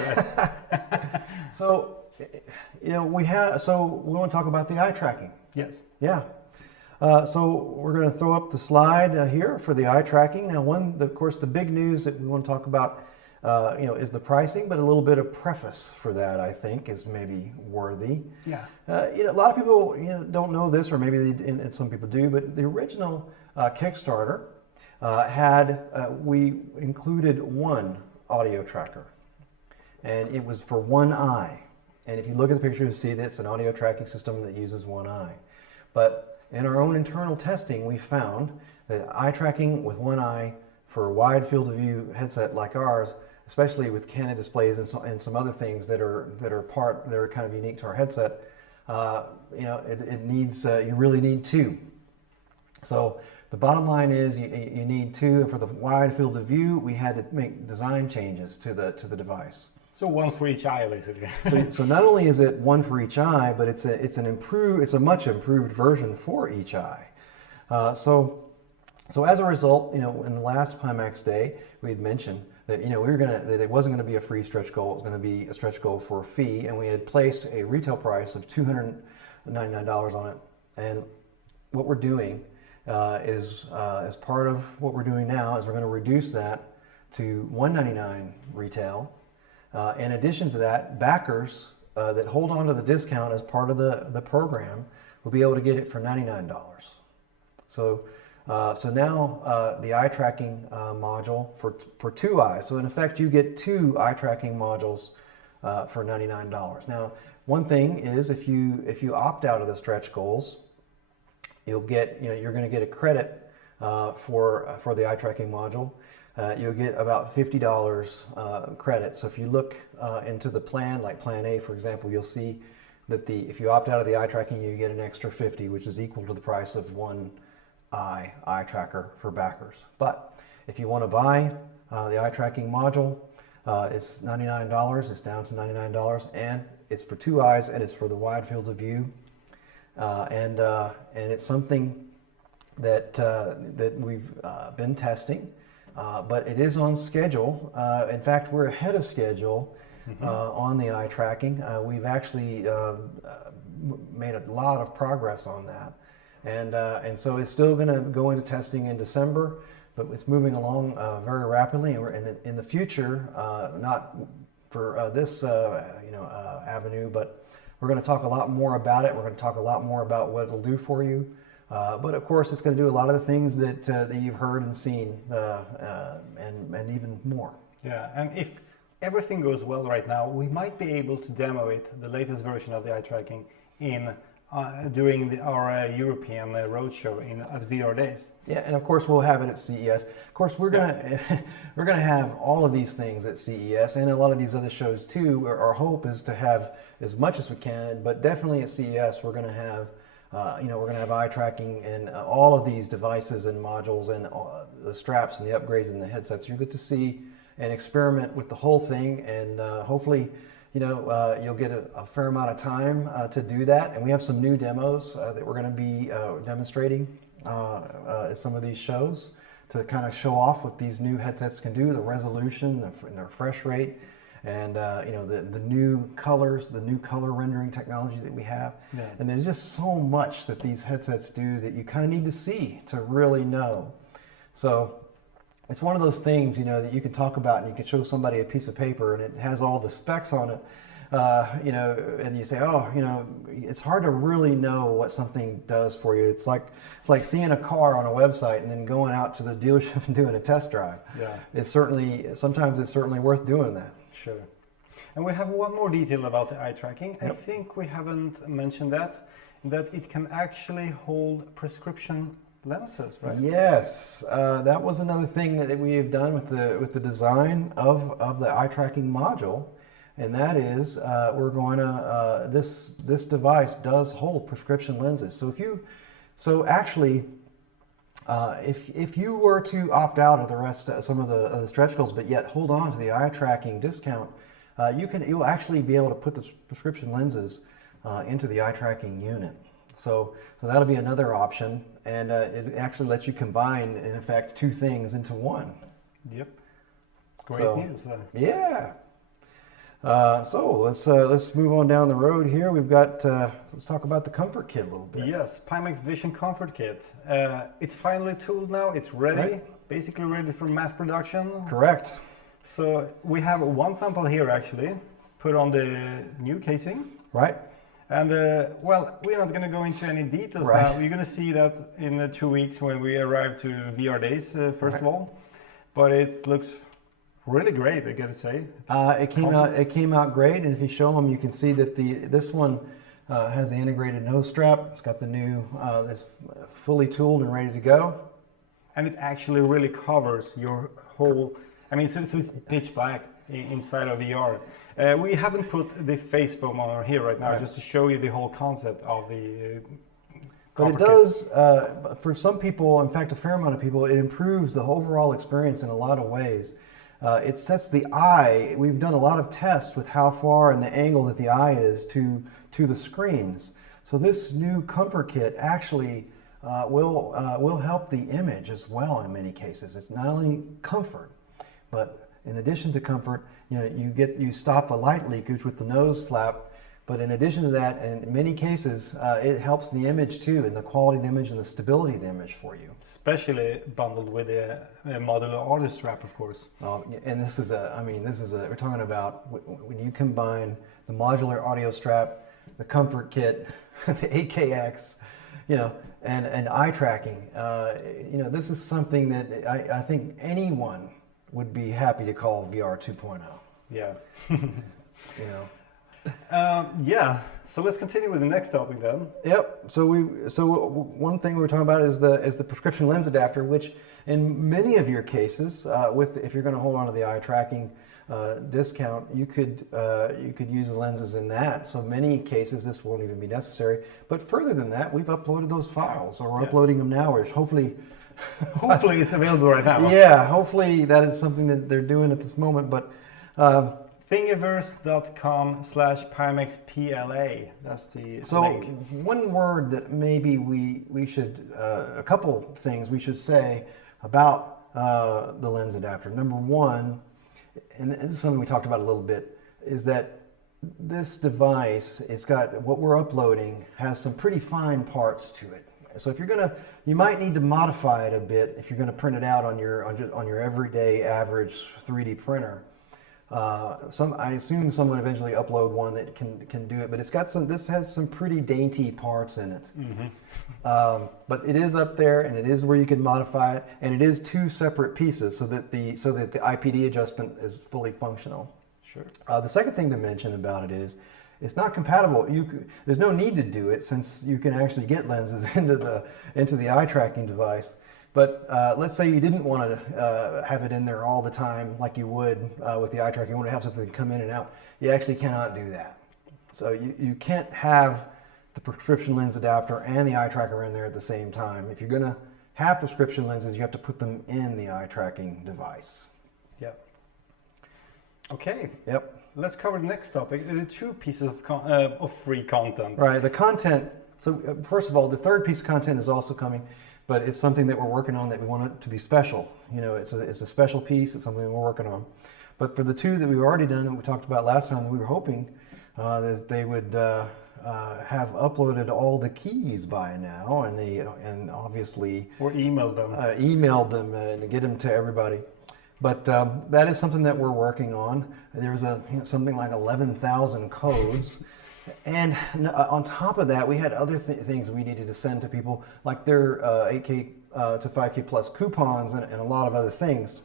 So, you know, we want to talk about the eye tracking. Yes. Yeah. So we're going to throw up the slide here for the eye tracking. Now, of course, the big news that we want to talk about, you know, is the pricing, but a little bit of preface for that, I think, is maybe worthy. Yeah. You know, a lot of people don't know this, or maybe and some people do, but the original Kickstarter we included one audio tracker, and it was for one eye. And if you look at the picture, you see that it's an audio tracking system that uses one eye. But in our own internal testing, we found that eye tracking with one eye for a wide field of view headset like ours, especially with Canon displays and some other things that are kind of unique to our headset, it needs you really need two. So the bottom line is you need two, and for the wide field of view, we had to make design changes to the device. So one for each eye, basically. so not only is it one for each eye, but it's a much improved version for each eye. So as a result, in the last Pimax Day, we had mentioned that that it wasn't going to be a free stretch goal; it was going to be a stretch goal for a fee, and we had placed a retail price of $299 on it. And what we're doing is, as part of what we're doing now, is we're going to reduce that to $199 retail. In addition to that, backers that hold on to the discount as part of the program will be able to get it for $99. So now the eye tracking module for two eyes. So in effect, you get two eye tracking modules for $99. Now, one thing is if you opt out of the stretch goals, you're going to get a credit for the eye tracking module. You'll get about $50 credit. So if you look into the plan, like Plan A, for example, you'll see that if you opt out of the eye tracking, you get an extra $50, which is equal to the price of one eye tracker for backers. But if you want to buy the eye tracking module, it's $99. It's down to $99, and it's for two eyes, and it's for the wide field of view, and it's something that we've been testing. But it is on schedule. In fact, we're ahead of schedule on the eye tracking. We've actually made a lot of progress on that. And so it's still going to go into testing in December, but it's moving along very rapidly. And we're in the future, not for this avenue, but we're going to talk a lot more about it. We're going to talk a lot more about what it'll do for you. But of course, it's going to do a lot of the things that you've heard and seen, and even more. Yeah, and if everything goes well right now, we might be able to demo it, the latest version of the eye tracking, during our European roadshow at VR Days. Yeah, and of course we'll have it at CES. Of course, we're gonna have all of these things at CES and a lot of these other shows too. Our hope is to have as much as we can, but definitely at CES we're going to have. We're going to have eye tracking and all of these devices and modules and the straps and the upgrades and the headsets. You get to see and experiment with the whole thing, and hopefully, you'll get a fair amount of time to do that. And we have some new demos that we're going to be demonstrating at some of these shows to kind of show off what these new headsets can do, the resolution and the refresh rate. And the new colors, the new color rendering technology that we have. Yeah. And there's just so much that these headsets do that you kind of need to see to really know. So it's one of those things, that you can talk about and you can show somebody a piece of paper and it has all the specs on it, and you say, it's hard to really know what something does for you. It's like seeing a car on a website and then going out to the dealership and doing a test drive. Yeah. Sometimes it's certainly worth doing that. Sure. And we have one more detail about the eye tracking. Yep. I think we haven't mentioned that it can actually hold prescription lenses, right? Yes, that was another thing that we have done with the design of the eye tracking module, and that is we're going to this device does hold prescription lenses. So actually. If you were to opt out of the rest, some of the stretch goals, but yet hold on to the eye tracking discount, you'll actually be able to put the prescription lenses into the eye tracking unit. So that'll be another option, and it actually lets you combine, in effect, two things into one. Yep. Great news. Yeah. So let's move on down the road here. We've got let's talk about the comfort kit a little bit. Yes, Pimax Vision Comfort Kit. It's finally tooled now. It's ready, basically ready for mass production. Correct. So we have one sample here actually, put on the new casing. Right. And we're not going to go into any details now. You're going to see that in 2 weeks when we arrive to VR Days, first of all. But it looks Really great, I gotta say. It came out great, and if you show them, you can see that this one has the integrated nose strap. It's got the new, it's fully tooled and ready to go. And it actually really covers your whole, I mean, so it's pitch black inside of VR. We haven't put the face foam on here right now, just to show you the whole concept of the but it does, for some people, in fact a fair amount of people, it improves the overall experience in a lot of ways. It sets the eye, we've done a lot of tests with how far and the angle that the eye is to the screens. So this new comfort kit actually will help the image as well in many cases. It's not only comfort, but in addition to comfort, you stop the light leakage with the nose flap. But in addition to that, in many cases, it helps the image too, and the quality of the image and the stability of the image for you. Especially bundled with a modular audio strap, of course. And we're talking about when you combine the modular audio strap, the comfort kit, the AKX, and eye tracking. This is something that I think anyone would be happy to call VR 2.0. Yeah. Yeah. So let's continue with the next topic then. Yep. So one thing we were talking about is the prescription lens adapter, which in many of your cases, if you're going to hold on to the eye tracking discount, you could use the lenses in that. So many cases this won't even be necessary. But further than that, we've uploaded those files, or we're uploading them now. Which hopefully it's available right now. Yeah. Hopefully that is something that they're doing at this moment. But Thingiverse.com/PimaxPLA. That's the link. One word that maybe we should, a couple things we should say about the lens adapter. Number one, and this is something we talked about a little bit, is that this device, it's got, what we're uploading has some pretty fine parts to it. So if you might need to modify it a bit if you're going to print it out on your everyday average 3D printer. I assume someone eventually upload one that can do it, but this has some pretty dainty parts in it. Mm-hmm. But it is up there, and it is where you can modify it, and it is two separate pieces so that the IPD adjustment is fully functional. Sure. The second thing to mention about it is it's not compatible. There's no need to do it since you can actually get lenses into the eye tracking device. But let's say you didn't want to have it in there all the time like you would with the eye tracking. You want to have something come in and out. You actually cannot do that. So you can't have the prescription lens adapter and the eye tracker in there at the same time. If you're going to have prescription lenses, you have to put them in the eye tracking device. Yeah. Okay. Yep. Let's cover the next topic. The two pieces of free content. Right. The content. So first of all, the third piece of content is also coming. But it's something that we're working on that we want it to be special. It's a special piece. It's something we're working on. But for the two that we've already done, and we talked about last time, we were hoping that they would have uploaded all the keys by now, and obviously or emailed them, and get them to everybody. But that is something that we're working on. There's something like 11,000 codes. And on top of that, we had other things we needed to send to people, like their 8K to 5K plus coupons and a lot of other things.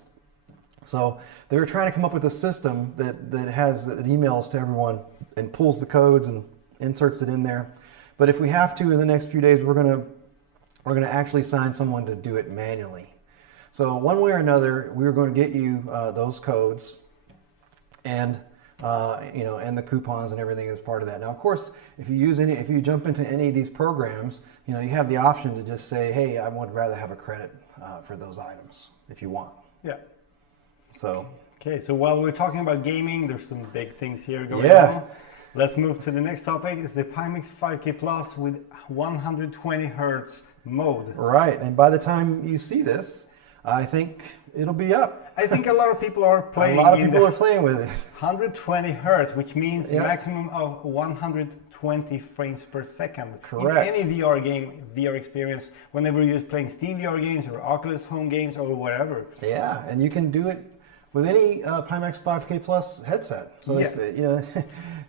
So they were trying to come up with a system that emails to everyone and pulls the codes and inserts it in there. But if we have to in the next few days, we're gonna actually assign someone to do it manually. So one way or another, we were going to get you those codes and the coupons and everything as part of that. Now, of course, if you jump into any of these programs, you have the option to just say, hey, I would rather have a credit for those items if you want. Yeah. So. Okay, so while we're talking about gaming, there's some big things here going on. Let's move to the next topic. It's the Pimax 5K Plus with 120 Hertz mode. Right, and by the time you see this, I think it'll be up. I think a lot of people are playing. A lot of people are playing with it. 120 Hertz, which means a maximum of 120 frames per second. Correct. In any VR game, VR experience, whenever you're playing Steam VR games or Oculus home games or whatever. Yeah, and you can do it with any Pimax 5K Plus headset. So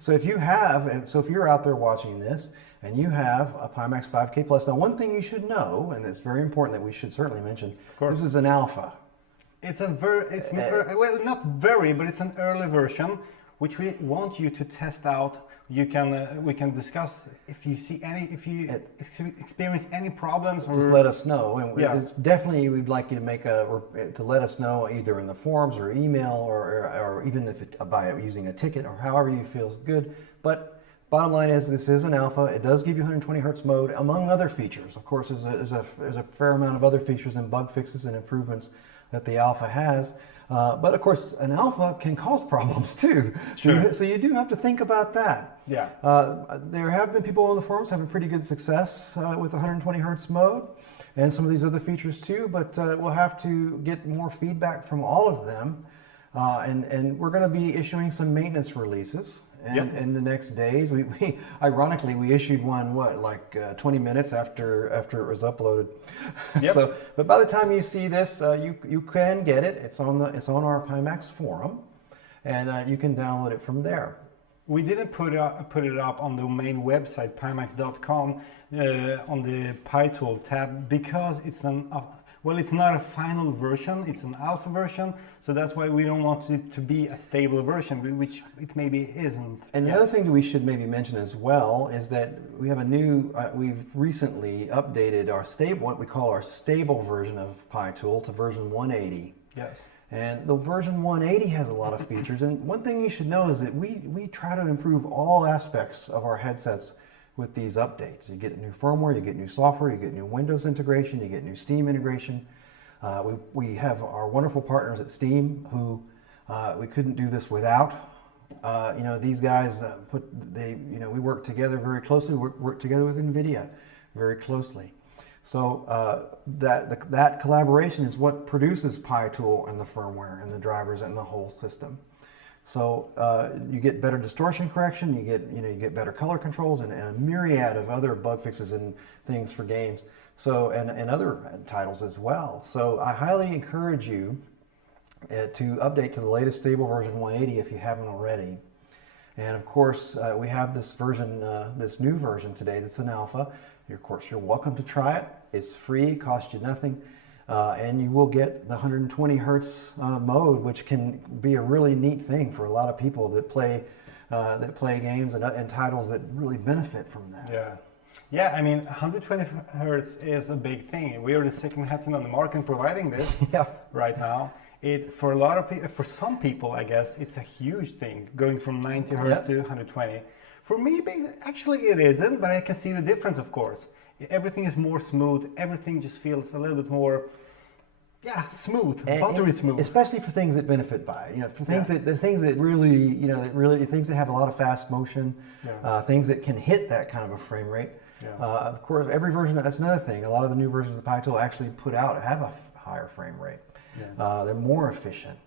so if you're out there watching this and you have a Pimax 5K Plus, now one thing you should know, and it's very important that we should certainly mention, this is an alpha. It's well, not very, but it's an early version, which we want you to test out. You can we can discuss if you see any, if you experience any problems. Just let us know, and Yeah. it's definitely we'd like you to make to let us know either in the forums or email or even if by using a ticket or however you feel good. But bottom line is this is an alpha. It does give you 120 hertz mode among other features. Of course, there's a fair amount of other features and bug fixes and improvements that the alpha has. But of course, an alpha can cause problems too. Sure. So you do have to think about that. Yeah. There have been people on the forums having pretty good success with 120 hertz mode and some of these other features too, but we'll have to get more feedback from all of them. And we're going to be issuing some maintenance releases. And in the next days, we ironically we issued one 20 minutes after it was uploaded. Yep. So, but by the time you see this, you can get it. It's on our Pimax forum, and you can download it from there. We didn't put it up on the main website pimax.com on the PiTool tab because it's it's not a final version, it's an alpha version, so that's why we don't want it to be a stable version, which it maybe isn't. And another thing that we should maybe mention as well is that we have a new, we've recently updated our what we call our stable version of PiTool to version 180. Yes. And the version 180 has a lot of features, and one thing you should know is that we try to improve all aspects of our headsets with these updates. You get new firmware, you get new software, you get new Windows integration, you get new Steam integration. We have our wonderful partners at Steam who we couldn't do this without. These guys we work together very closely. We work together with NVIDIA very closely. So that collaboration is what produces PiTool and the firmware and the drivers and the whole system. So you get better distortion correction, you get better color controls, and a myriad of other bug fixes and things for games. So and other titles as well. So I highly encourage you to update to the latest stable version 180 if you haven't already. And of course, we have this version, this new version today that's an alpha. Of course, you're welcome to try it. It's free, it costs you nothing. And you will get the 120 hertz mode, which can be a really neat thing for a lot of people that play games and titles that really benefit from that. Yeah. I mean, 120 hertz is a big thing. We are the second headset on the market providing this right now. For some people, I guess it's a huge thing going from 90 hertz to 120. For me, actually, it isn't, but I can see the difference, of course. Everything is more smooth. Everything just feels a little bit more, smooth, buttery smooth. Especially for things that benefit by it. For things that really things that have a lot of fast motion, things that can hit that kind of a frame rate. Of course, every version. That's another thing. A lot of the new versions of the PiTool actually have a higher frame rate. They're more efficient.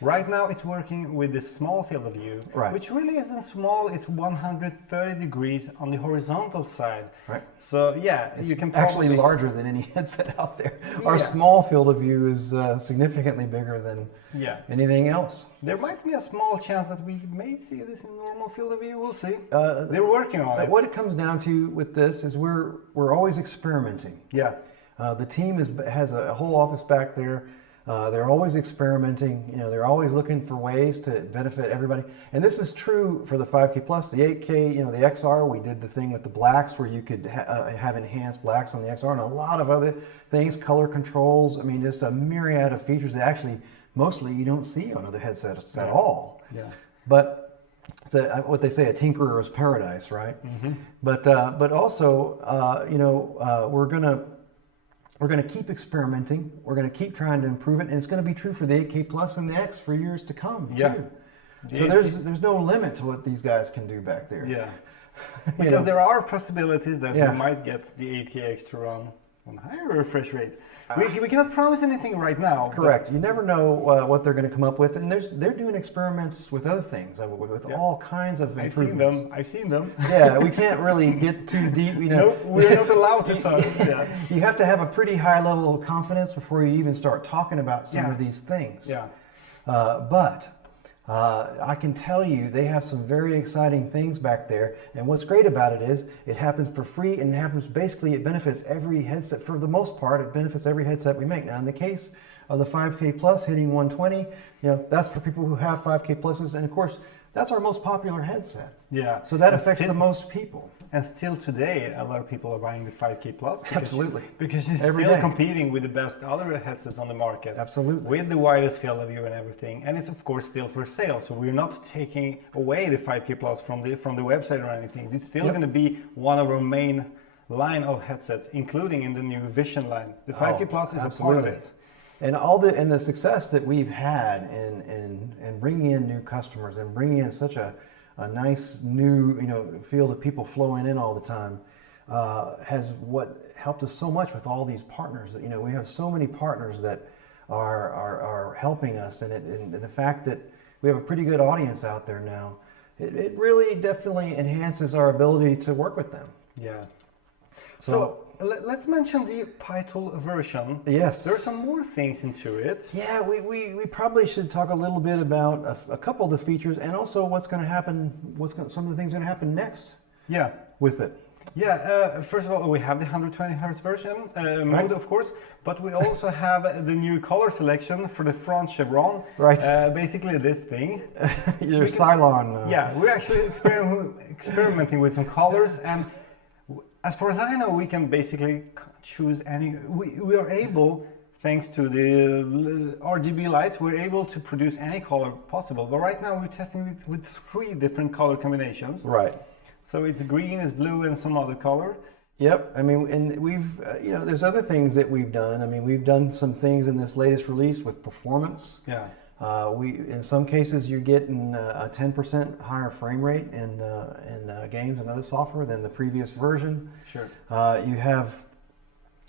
Right now it's working with this small field of view, which really isn't small. It's 130 degrees on the horizontal side. Right. So it's you can actually larger than any headset out there. Our small field of view is significantly bigger than anything else. There might be a small chance that we may see this in normal field of view. We'll see. They're working on it. What it comes down to with this is we're always experimenting. The team has a whole office back there. They're always experimenting. They're always looking for ways to benefit everybody. And this is true for the 5K Plus, the 8K, the XR. We did the thing with the blacks where you could have enhanced blacks on the XR and a lot of other things, color controls. I mean, just a myriad of features that actually mostly you don't see on other headsets at all. But what they say, a tinkerer's paradise, right? Mm-hmm. But also, we're going to keep experimenting. We're going to keep trying to improve it, and it's going to be true for the 8K Plus and the X for years to come too. So there's no limit to what these guys can do back there. Because there are possibilities that we might get the 8KX to run on higher refresh rates. We cannot promise anything right now. Correct. You never know what they're going to come up with, and they're doing experiments with other things, with all kinds of improvements. I've seen them. We can't really get too deep. Nope, we're not allowed to talk. You have to have a pretty high level of confidence before you even start talking about some of these things. But I can tell you they have some very exciting things back there, and what's great about it is it happens for free, and it benefits every headset. For the most part, it benefits every headset we make. Now in the case of the 5K Plus hitting 120. You know, that's for people who have 5K Pluses, and of course, that's our most popular headset. Yeah. So that affects the most people. And still today, a lot of people are buying the 5K Plus. Absolutely. Because it's Every still day. competing with the best other headsets on the market. Absolutely. With the widest field of view and everything. And it's of course still for sale. So we're not taking away the 5K Plus from the website or anything. It's still going to be one of our main line of headsets, including in the new Vision line. The 5K Plus is a part of it. And the success that we've had in bringing in new customers and bringing in such a nice new field of people flowing in all the time has what helped us so much with all these partners. We have so many partners that are helping us, and the fact that we have a pretty good audience out there now, it really definitely enhances our ability to work with them. Yeah. So let's mention the PiTool version. Yes. There are some more things into it. Yeah, we probably should talk a little bit about a couple of the features and also what's going to happen, some of the things going to happen next. Yeah. With it. Yeah, first of all, we have the 120 Hz version mode, of course, but we also have the new color selection for the front chevron. Right. Basically this thing. Your Cylon. Yeah, we're actually experimenting with some colors, and as far as I know, we can basically choose any. We are able, thanks to the RGB lights, we're able to produce any color possible. But right now we're testing it with 3 different color combinations. Right. So it's green, it's blue, and some other color. Yep. I mean, and we've, there's other things that we've done. I mean, we've done some things in this latest release with performance. Yeah. In some cases, you're getting a 10% higher frame rate in games and other software than the previous version. Sure.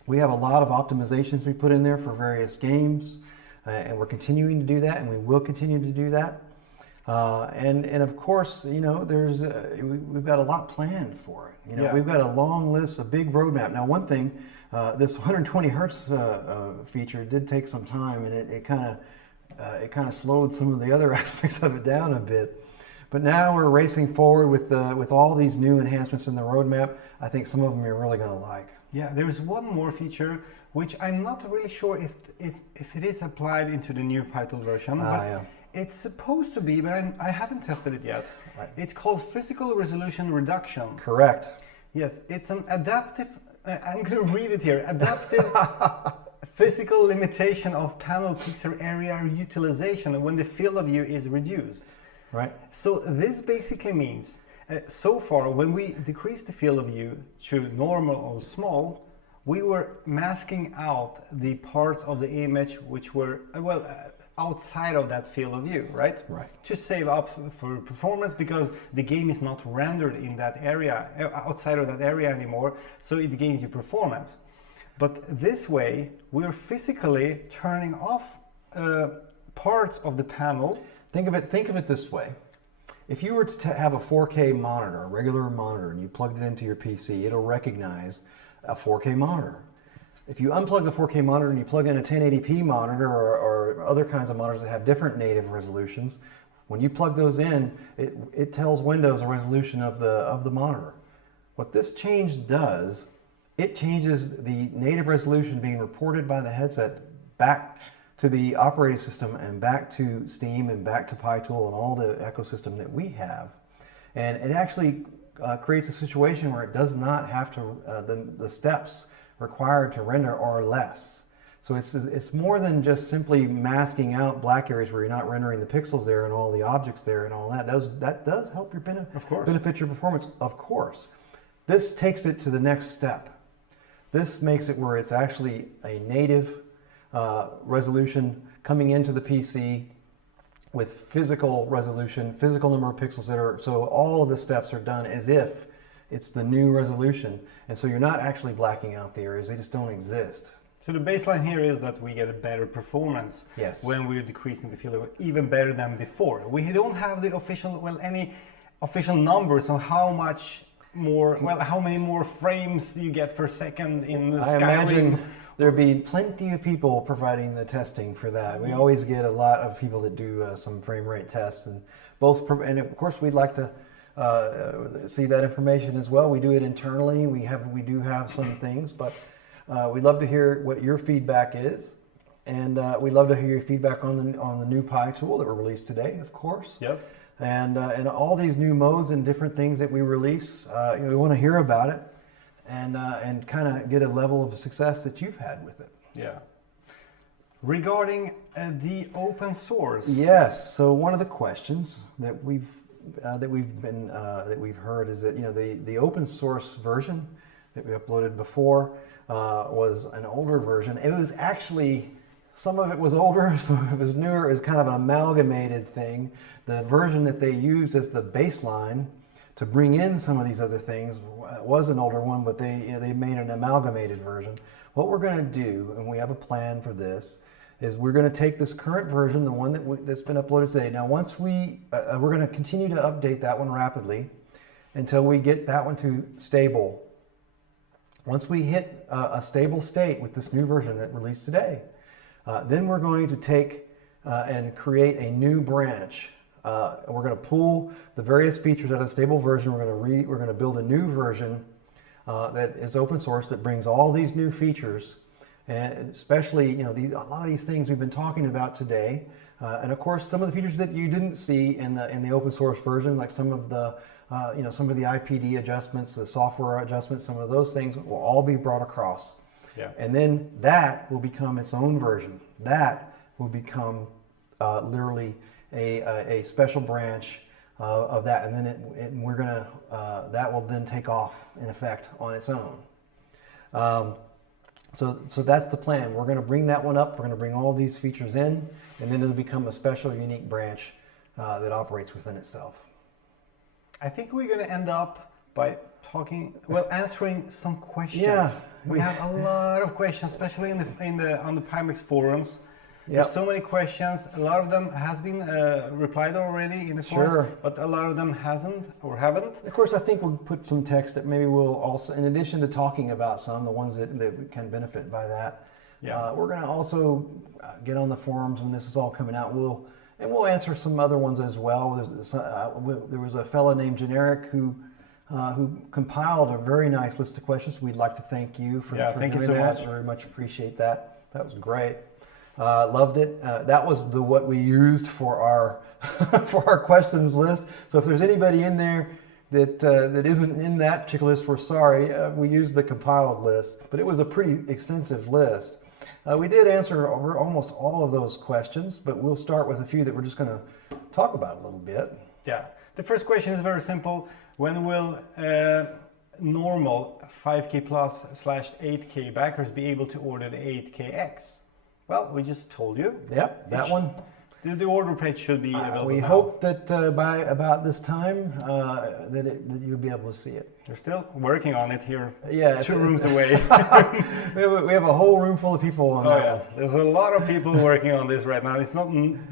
We have a lot of optimizations we put in there for various games, and we're continuing to do that, and we will continue to do that. And of course, we've got a lot planned for it. Yeah. We've got a long list, a big roadmap. Now, one thing, this 120 hertz feature did take some time, and it kind of slowed some of the other aspects of it down a bit. But now we're racing forward with all these new enhancements in the roadmap. I think some of them you're really going to like. Yeah, there is one more feature which I'm not really sure if it is applied into the new PiTool version. Yeah. It's supposed to be, but I haven't tested it yet. Right. It's called physical resolution reduction. Correct. Yes, it's an adaptive, I'm going to read it here, adaptive physical limitation of panel pixel area utilization when the field of view is reduced. Right. So this basically means, so far when we decrease the field of view to normal or small, we were masking out the parts of the image which were, outside of that field of view, right? Right. To save up for performance, because the game is not rendered in that area, outside of that area anymore, so it gains you performance. But this way, we're physically turning off parts of the panel. Think of it this way. If you were to have a 4K monitor, a regular monitor, and you plugged it into your PC, it'll recognize a 4K monitor. If you unplug the 4K monitor and you plug in a 1080p monitor or other kinds of monitors that have different native resolutions, when you plug those in, it tells Windows a resolution of the monitor. What this change does, it changes the native resolution being reported by the headset back to the operating system and back to Steam and back to PiTool and all the ecosystem that we have. And it actually creates a situation where it does not have to, the steps required to render are less. So it's more than just simply masking out black areas where you're not rendering the pixels there and all the objects there and all that. That does help your benefit your performance, of course. This takes it to the next step. This makes it where it's actually a native resolution coming into the PC with physical resolution, physical number of pixels that are, so all of the steps are done as if it's the new resolution. And so you're not actually blacking out the areas, they just don't exist. So the baseline here is that we get a better performance when we're decreasing the field of view, even better than before. We don't have the any official numbers on how much more, how many more frames you get per second in the Skyrim. I imagine there'd be plenty of people providing the testing for that. We always get a lot of people that do some frame rate tests, and and of course we'd like to see that information as well. We do it internally. We do have some things, but we'd love to hear what your feedback is. And we'd love to hear your feedback on the new PiTool that were released today, of course. Yes. And all these new modes and different things that we release, we want to hear about it and kind of get a level of success that you've had with it. Yeah. Regarding the open source. Yes. So one of the questions that we've heard is that the open source version that we uploaded before was an older version. It was actually, some of it was older, some of it was newer. It was kind of an amalgamated thing. The version that they used as the baseline to bring in some of these other things was an older one, but they made an amalgamated version. What we're going to do, and we have a plan for this, is we're going to take this current version, the one that's been uploaded today. Now, once we're going to continue to update that one rapidly until we get that one to stable. Once we hit a stable state with this new version that released today, then we're going to take and create a new branch. We're going to pull the various features out of the stable version. We're going to build a new version that is open source that brings all these new features, and especially a lot of these things we've been talking about today, and of course some of the features that you didn't see in the open source version, like some of the IPD adjustments, the software adjustments, some of those things will all be brought across. Yeah. And then that will become its own version. That will become literally a special branch of that, and then we're gonna that will then take off in effect on its own. So that's the plan. We're going to bring that one up. We're going to bring all these features in, and then it'll become a special, unique branch that operates within itself. I think we're going to end up by answering some questions. Yeah. We have a lot of questions, especially on the Pimax forums. Yep. There's so many questions. A lot of them has been replied already in the forums, but a lot of them hasn't or haven't. Of course, I think we'll put some text that maybe we'll also, in addition to talking about the ones that can benefit by that. Yeah. We're going to also get on the forums when this is all coming out. We'll answer some other ones as well. There was a fellow named Generic who compiled a very nice list of questions. We'd like to thank you for thank doing you so that. much. Very much appreciate that. That was great. Loved it. That was what we used for our for our questions list. So if there's anybody in there that isn't in that particular list, we're sorry. We used the compiled list, but it was a pretty extensive list. We did answer over almost all of those questions, but we'll start with a few that we're just going to talk about a little bit. Yeah. The first question is very simple. When will normal 5K plus / 8K backers be able to order the 8KX? Well, we just told you. Yep, that one. The order page should be available. We hope that by about this time that you'll be able to see it. They're still working on it here. Yeah, 2 rooms away. we have a whole room full of people on that one. There's a lot of people working on this right now. It's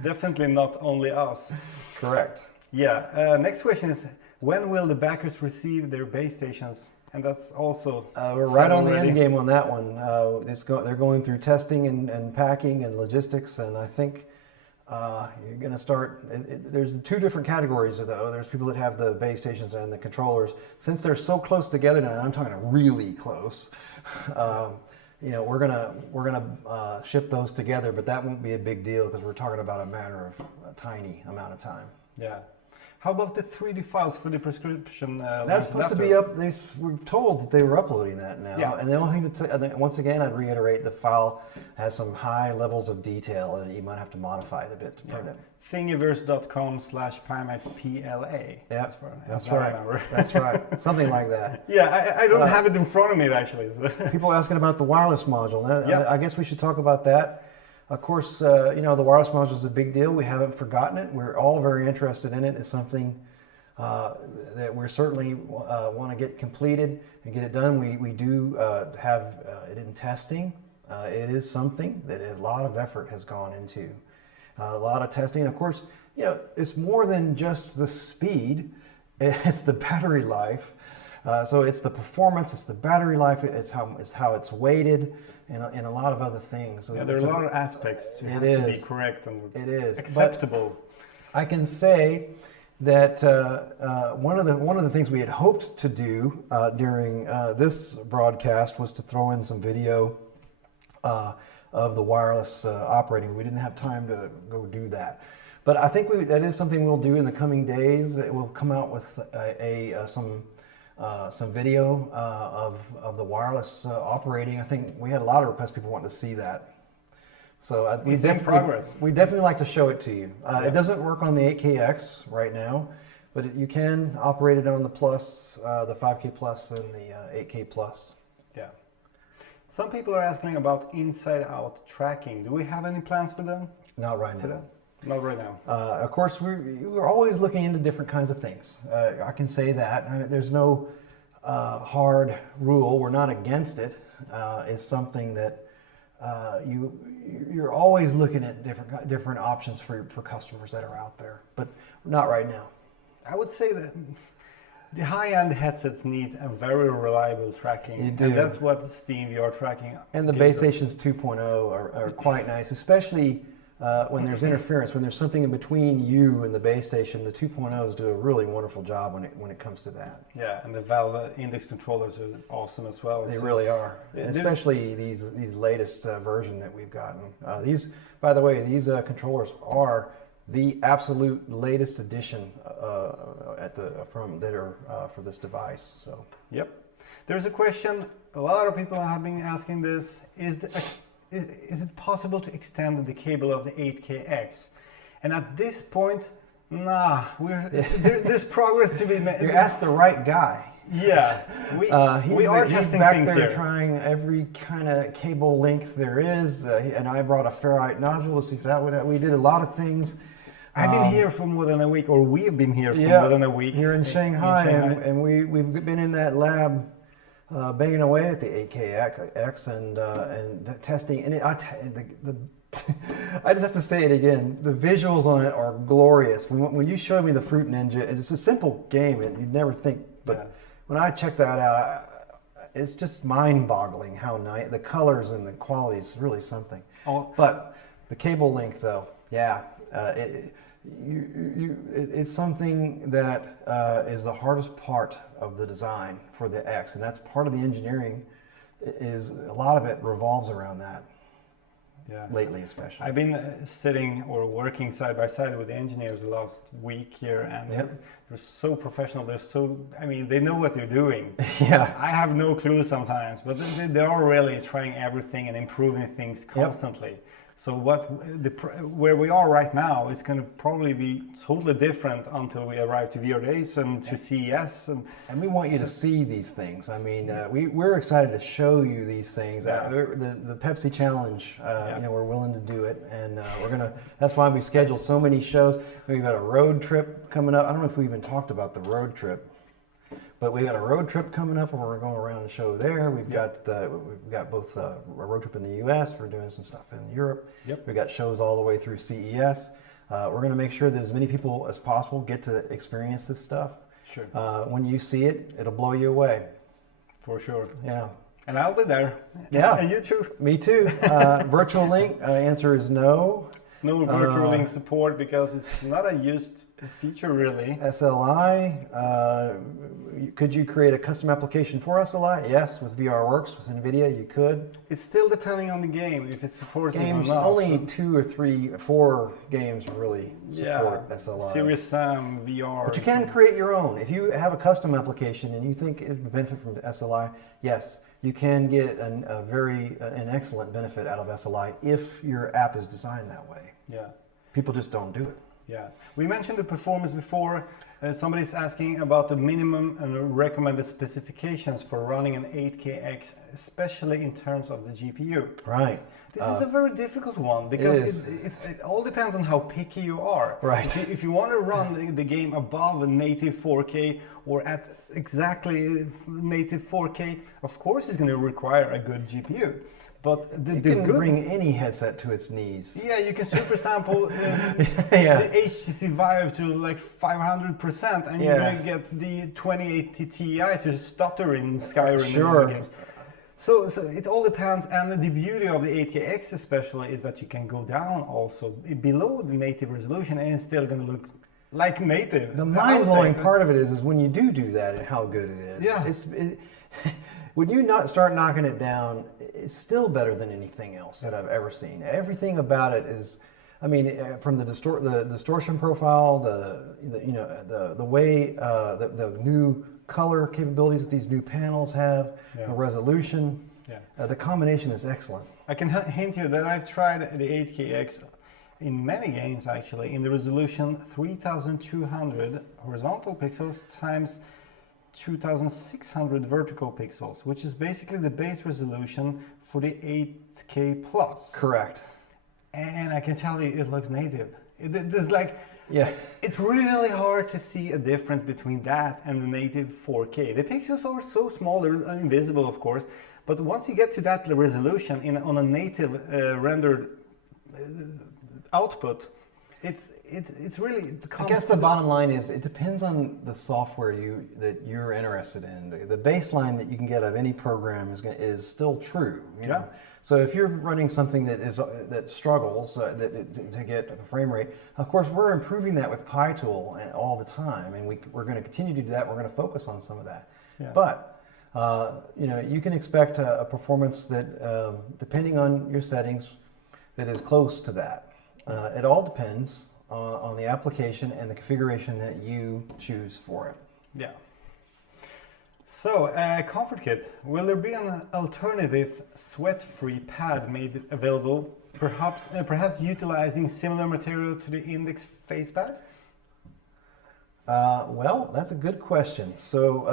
definitely not only us. Correct. Yeah. Next question is, when will the backers receive their base stations? And that's also we're right on the end game on that one. They're going through testing and packing and logistics, and I think you're going to start. There's 2 different categories though. There's people that have the base stations and the controllers. Since they're so close together now, and I'm talking really close. We're gonna ship those together, but that won't be a big deal because we're talking about a matter of a tiny amount of time. Yeah. How about the 3D files for the prescription? That's supposed to be up. We're told that they were uploading that now. Yeah. And the only thing once again, I'd reiterate, the file has some high levels of detail, and you might have to modify it a bit to print it. Thingiverse.com/PimaxPLA. Yeah, that's right. That's right. Something like that. Yeah, I don't have it in front of me actually. So. People asking about the wireless module. Yeah. I guess we should talk about that. Of course, the wireless module is a big deal. We haven't forgotten it. We're all very interested in it. It's something that we certainly want to get completed and get it done. We do have it in testing. It is something that a lot of effort has gone into. A lot of testing. Of course, it's more than just the speed. It's the battery life. So it's the performance, it's the battery life, it's how it's weighted, and a lot of other things. So there are a lot of aspects to be correct and acceptable. But I can say that one of the things we had hoped to do during this broadcast was to throw in some video of the wireless operating. We didn't have time to go do that. But I think that is something we'll do in the coming days. We'll come out with some video of the wireless operating. I think we had a lot of requests, people wanting to see that. So we definitely like to show it to you. It doesn't work on the 8KX right now, but you can operate it on the Plus, the 5K Plus and the 8K Plus. Yeah. Some people are asking about inside-out tracking. Do we have any plans for them? Not right now. Not right now. Of course, we're always looking into different kinds of things. I can say that. I mean, there's no hard rule. We're not against it. It's something that you're always looking at different options for customers that are out there, but not right now. I would say that the high-end headsets need a very reliable tracking, You do. and that's what Steam VR tracking. And the base stations 2.0 are quite nice, especially when there's interference, when there's something in between you and the base station. The 2.0s do a really wonderful job when it comes to that. Yeah, and the Valve index controllers are awesome as well. They really are, especially these latest version that we've gotten. By the way, these controllers are the absolute latest addition for this device. So. Yep. There's a question. A lot of people have been asking this. Is it possible to extend the cable of the 8KX? And at this point, there's progress to be made. You asked the right guy. Yeah, we are testing back things there here. trying every kind of cable length there is, and I brought a ferrite nodule to see if that would. We did a lot of things. I've been here for more than a week, or we've been here for more than a week. Here in Shanghai, and we've been in that lab banging away at the 8KX and testing. And I just have to say it again. The visuals on it are glorious. When you showed me the Fruit Ninja, it's a simple game, and you'd never think. But when I checked that out, it's just mind-boggling how nice the colors and the quality is really something. But the cable length, though, it's something that is the hardest part of the design for the X, and that's part of the engineering. Is a lot of it revolves around that. Yeah. Lately, especially. I've been sitting or working side by side with the engineers the last week here, and they're so professional. They know what they're doing. Yeah. I have no clue sometimes, but they are really trying everything and improving things constantly. So where we are right now is going to probably be totally different until we arrive to VR Days and to CES. And we want you to see these things. I mean, we're excited to show you these things. The Pepsi Challenge, we're willing to do it, and that's why we schedule so many shows. We've got a road trip coming up. I don't know if we even talked about the road trip. But we got a road trip coming up, where we're going around the show there. We've got both a road trip in the U.S. We're doing some stuff in Europe. Yep. We've got shows all the way through CES. We're going to make sure that as many people as possible get to experience this stuff. Sure. When you see it, it'll blow you away. For sure. Yeah. And I'll be there. Yeah. And you too. Me too. Virtual link. Answer is no. No virtual link support because it's not a used feature really. SLI, could you create a custom application for SLI? Yes, with VRWorks, with NVIDIA, you could. It's still depending on the game, if it supports games, it or not. Only 2 or 3, 4 games really support SLI. Serious Sam, VR. But you can create your own. If you have a custom application and you think it would benefit from SLI, yes, you can get an excellent benefit out of SLI if your app is designed that way. Yeah. People just don't do it. Yeah, we mentioned the performance before. Somebody's asking about the minimum and recommended specifications for running an 8KX, especially in terms of the GPU. Right. This is a very difficult one because it all depends on how picky you are. Right. If you want to run the game above a native 4K or at exactly native 4K, of course it's going to require a good GPU. But you can bring any headset to its knees. Yeah, you can super sample the HTC Vive to like 500%, and you're going to get the 2080 Ti to stutter in Skyrim and other games. So it all depends, and the beauty of the 8KX especially is that you can go down also below the native resolution, and it's still going to look like native. The I would mind-blowing say. part of it is when you do that and how good it is. Yeah. When you not start knocking it down, it's still better than anything else that I've ever seen. Everything about it is, I mean, from the distortion profile, the way the new color capabilities that these new panels have, the resolution, the combination is excellent. I can hint you that I've tried the 8KX in many games actually in the resolution 3200 horizontal pixels times 2600 vertical pixels, which is basically the base resolution for the 8K plus. Correct. And I can tell you it looks native. There's like, yeah, it's really hard to see a difference between that and the native 4K. The pixels are so small, they're invisible of course, but once you get to that resolution on a native rendered output, it's really. I guess the bottom line is it depends on the software that you're interested in. The baseline that you can get out of any program is still true. You know? So if you're running something that struggles to get a frame rate, of course we're improving that with PiTool all the time, and we're going to continue to do that. We're going to focus on some of that. Yeah. But you can expect a performance that, depending on your settings, that is close to that. It all depends on the application and the configuration that you choose for it. Yeah. So, Comfort Kit, will there be an alternative sweat-free pad made available, perhaps utilizing similar material to the Index face pad? Well, that's a good question. So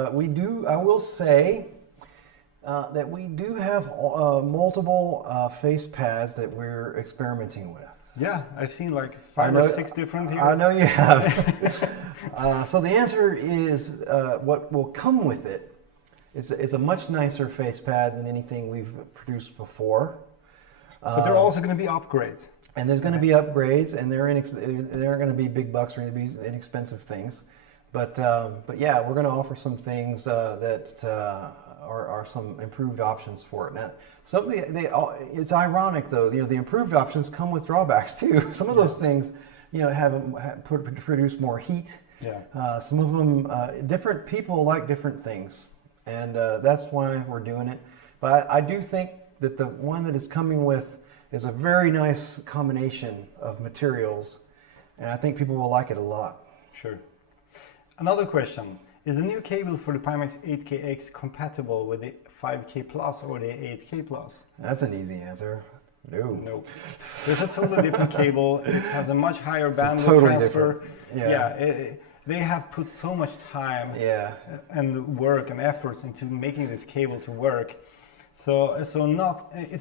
I will say that we do have multiple face pads that we're experimenting with. Yeah, I've seen like 5 or 6 different here. I know you have. So the answer is what will come with it is a much nicer face pad than anything we've produced before. But there are also going to be upgrades. And there's going to be upgrades, and they aren't going to be big bucks or going to be inexpensive things. But yeah, we're going to offer some things that are some improved options for it. Now, it's ironic though. The improved options come with drawbacks too. Some of those things, produce more heat. Yeah. Some of them, different people like different things, and that's why we're doing it. But I do think that the one that is coming with is a very nice combination of materials, and I think people will like it a lot. Sure. Another question. Is the new cable for the Pimax 8KX compatible with the 5K Plus or the 8K Plus? That's an easy answer. No. There's a totally different cable. It has a much higher bandwidth transfer. They have put so much time and work and efforts into making this cable to work. So it's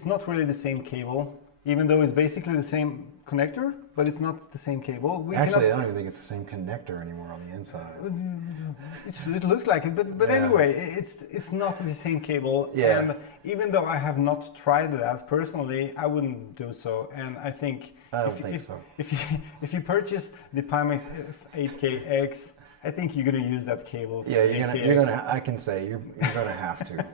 not really the same cable, even though it's basically the same connector, but it's not the same cable. Actually, I don't even think it's the same connector anymore on the inside. It looks like it, but anyway, it's not the same cable. Yeah. And even though I have not tried that personally, I wouldn't do so. And I think if you purchase the Pimax 8KX, I think you're going to use that cable. For you're gonna. I can say you're gonna have to.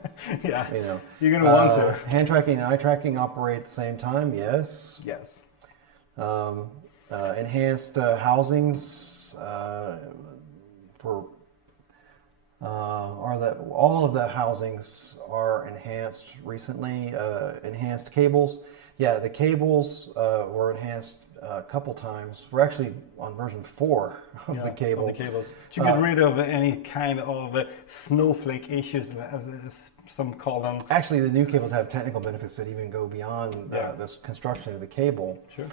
Yeah. You're gonna want to. Hand tracking and eye tracking operate at the same time. Yes. Yes. Enhanced housings all of the housings are enhanced recently. Enhanced cables. Yeah, the cables were enhanced a couple times. We're actually on version 4 of the cable. Of the cables. To get rid of any kind of snowflake issues, as some call them. Actually, the new cables have technical benefits that even go beyond the construction of the cable. Sure.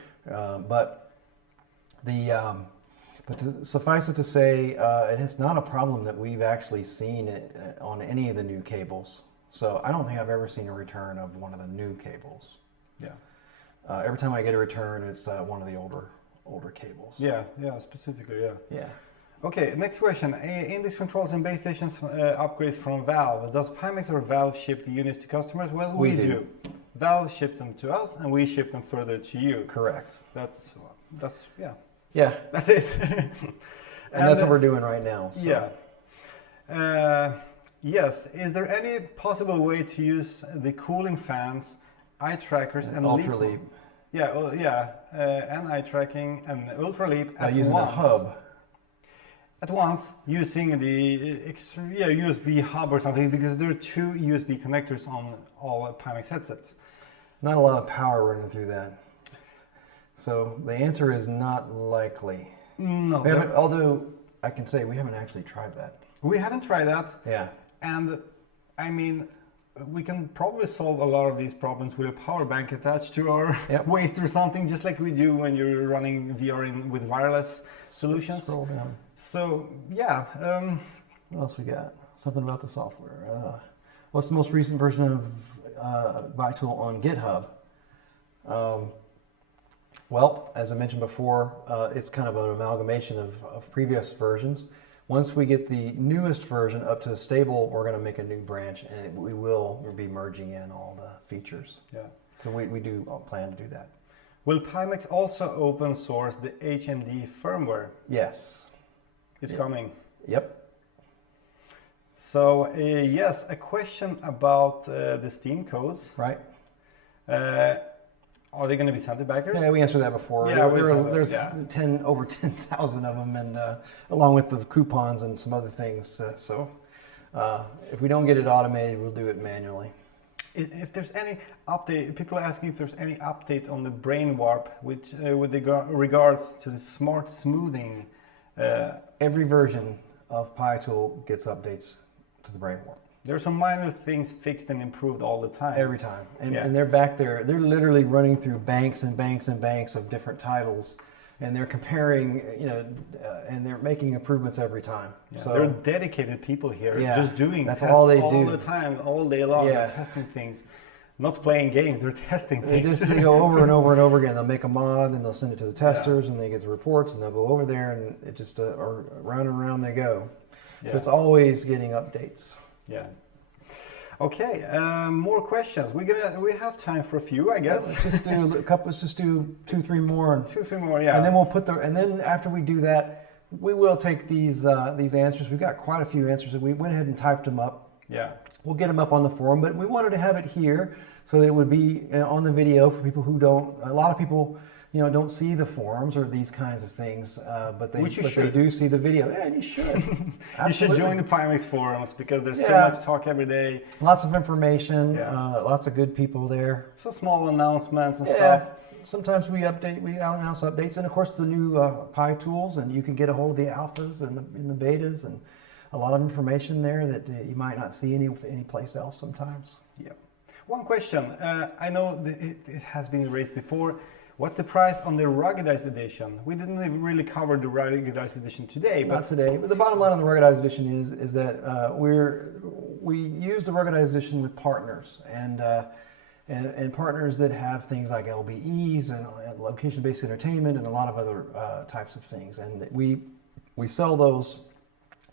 But suffice it to say, it's not a problem that we've actually seen on any of the new cables. So I don't think I've ever seen a return of one of the new cables. Yeah. Every time I get a return, it's one of the older cables. Yeah, specifically, yeah. Yeah. Okay, next question. Index controls and base stations upgrade from Valve. Does Pimax or Valve ship the units to customers? Well, we do. Valve ships them to us, and we ship them further to you. Correct. That's Yeah. That's it. and that's what we're doing right now. So. Yeah. Yes. Is there any possible way to use the cooling fans, eye trackers, and Ultra Leap? Yeah. And eye tracking and Ultra Leap at using once. a hub. at once using the USB hub or something, because there are two USB connectors on all Pimax headsets. Not a lot of power running through that. So the answer is not likely. No. Although I can say we haven't actually tried that. We haven't tried that. Yeah. And I mean, we can probably solve a lot of these problems with a power bank attached to our waist or something, just like we do when you're running VR with wireless solutions. Scroll down. So yeah. What else we got? Something about the software. What's the most recent version of PiTool on GitHub? Well, as I mentioned before, it's kind of an amalgamation of previous versions. Once we get the newest version up to stable, we're going to make a new branch, and we will be merging in all the features. Yeah. So we do plan to do that. Will Pimax also open source the HMD firmware? Yes. It's coming. Yep. So yes, a question about the Steam codes. Right. Are they going to be sent to backers? Yeah, we answered that before. Yeah, there's over 10,000 of them, and along with the coupons and some other things. So if we don't get it automated, we'll do it manually. If there's any update, people are asking if there's any updates on the brain warp, which with regards to the smart smoothing. Every version of PiTool gets updates to the brain warp. There are some minor things fixed and improved all the time. Every time. And they're back there. They're literally running through banks and banks and banks of different titles. And they're comparing, and they're making improvements every time. Yeah, so there are dedicated people here just doing tests all they all do. The time, all day long. They're testing things. Not playing games, they're testing things. They go over and over and over again. They'll make a mod, and they'll send it to the testers, and they get the reports, and they'll go over there, and it just round and round they go. So it's always getting updates. Yeah. Okay. More questions. We have time for a few, I guess. Let's just do a couple. Let's just do 2-3 more. 2-3 more. Yeah. And then we'll and then after we do that, we will take these answers. We've got quite a few answers. We went ahead and typed them up. Yeah. We'll get them up on the forum, but we wanted to have it here so that it would be on the video for people who don't. A lot of people, don't see the forums or these kinds of things, but they do see the video. Yeah, and you should. You should join the Pimax forums because there's so much talk every day. Lots of information, lots of good people there. So small announcements and stuff. Sometimes we announce updates, and of course the new PiTools, and you can get a hold of the alphas and the betas, and a lot of information there that you might not see any place else sometimes. Yeah. One question. I know that it has been raised before. What's the price on the ruggedized edition? We didn't even really cover the ruggedized edition today. Not today. But the bottom line on the ruggedized edition is that we use the ruggedized edition with partners and partners that have things like LBEs and location-based entertainment and a lot of other types of things, and we sell those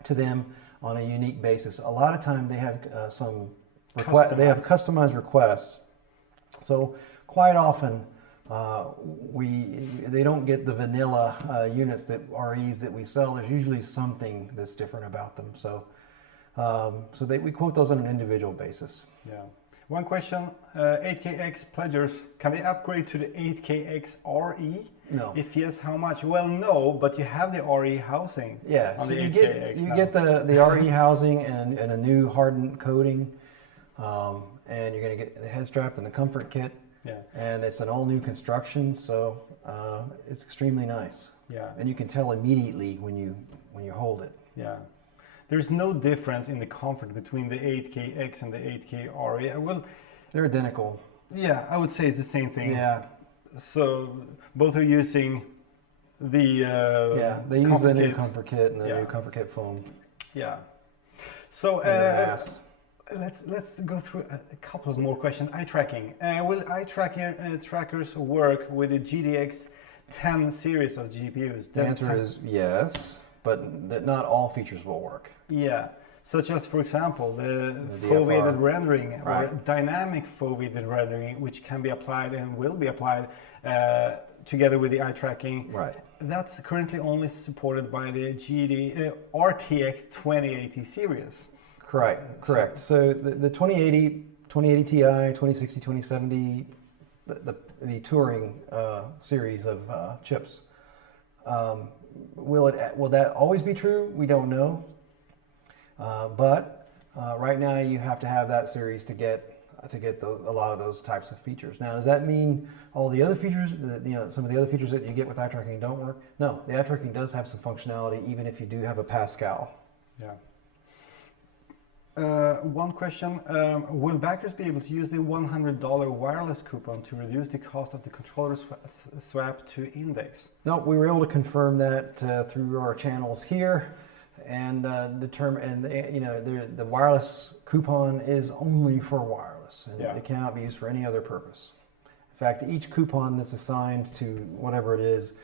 to them on a unique basis. A lot of time they have they have customized requests. So quite often they don't get the vanilla units REs that we sell. There's usually something that's different about them. So we quote those on an individual basis. Yeah. One question, 8KX pledgers, can they upgrade to the 8KX RE? No. If yes, how much? Well, no, but you have the RE housing. Yeah, on so the you 8KX get the RE housing and a new hardened coating, and you're going to get the head strap and the comfort kit. Yeah. And it's an all new construction, so it's extremely nice. Yeah. And you can tell immediately when you hold it. Yeah. There's no difference in the comfort between the 8KX and the 8K RE. Well, they're identical. Yeah, I would say it's the same thing. Yeah. So both are using the they use the new comfort kit and the new comfort kit foam. Yeah. So let's go through a couple of more questions. Eye tracking. Will eye trackers work with the GTX 10 series of GPUs? The answer is yes, but not all features will work. Yeah, such as, for example, the foveated rendering or dynamic foveated rendering, which can be applied and will be applied together with the eye tracking. Right. That's currently only supported by the RTX 2080 series. Correct. So the 2080 Ti, 2060, 2070, the Turing series of chips, will that always be true? We don't know. But right now you have to have that series to get a lot of those types of features. Now, does that mean all the other features, some of the other features that you get with eye tracking don't work? No, the eye tracking does have some functionality, even if you do have a Pascal. Yeah. One question, will backers be able to use the $100 wireless coupon to reduce the cost of the controller swap to Index? No, we were able to confirm that through our channels here, and determine. And the wireless coupon is only for wireless, and it cannot be used for any other purpose. In fact, each coupon that's assigned to whatever it is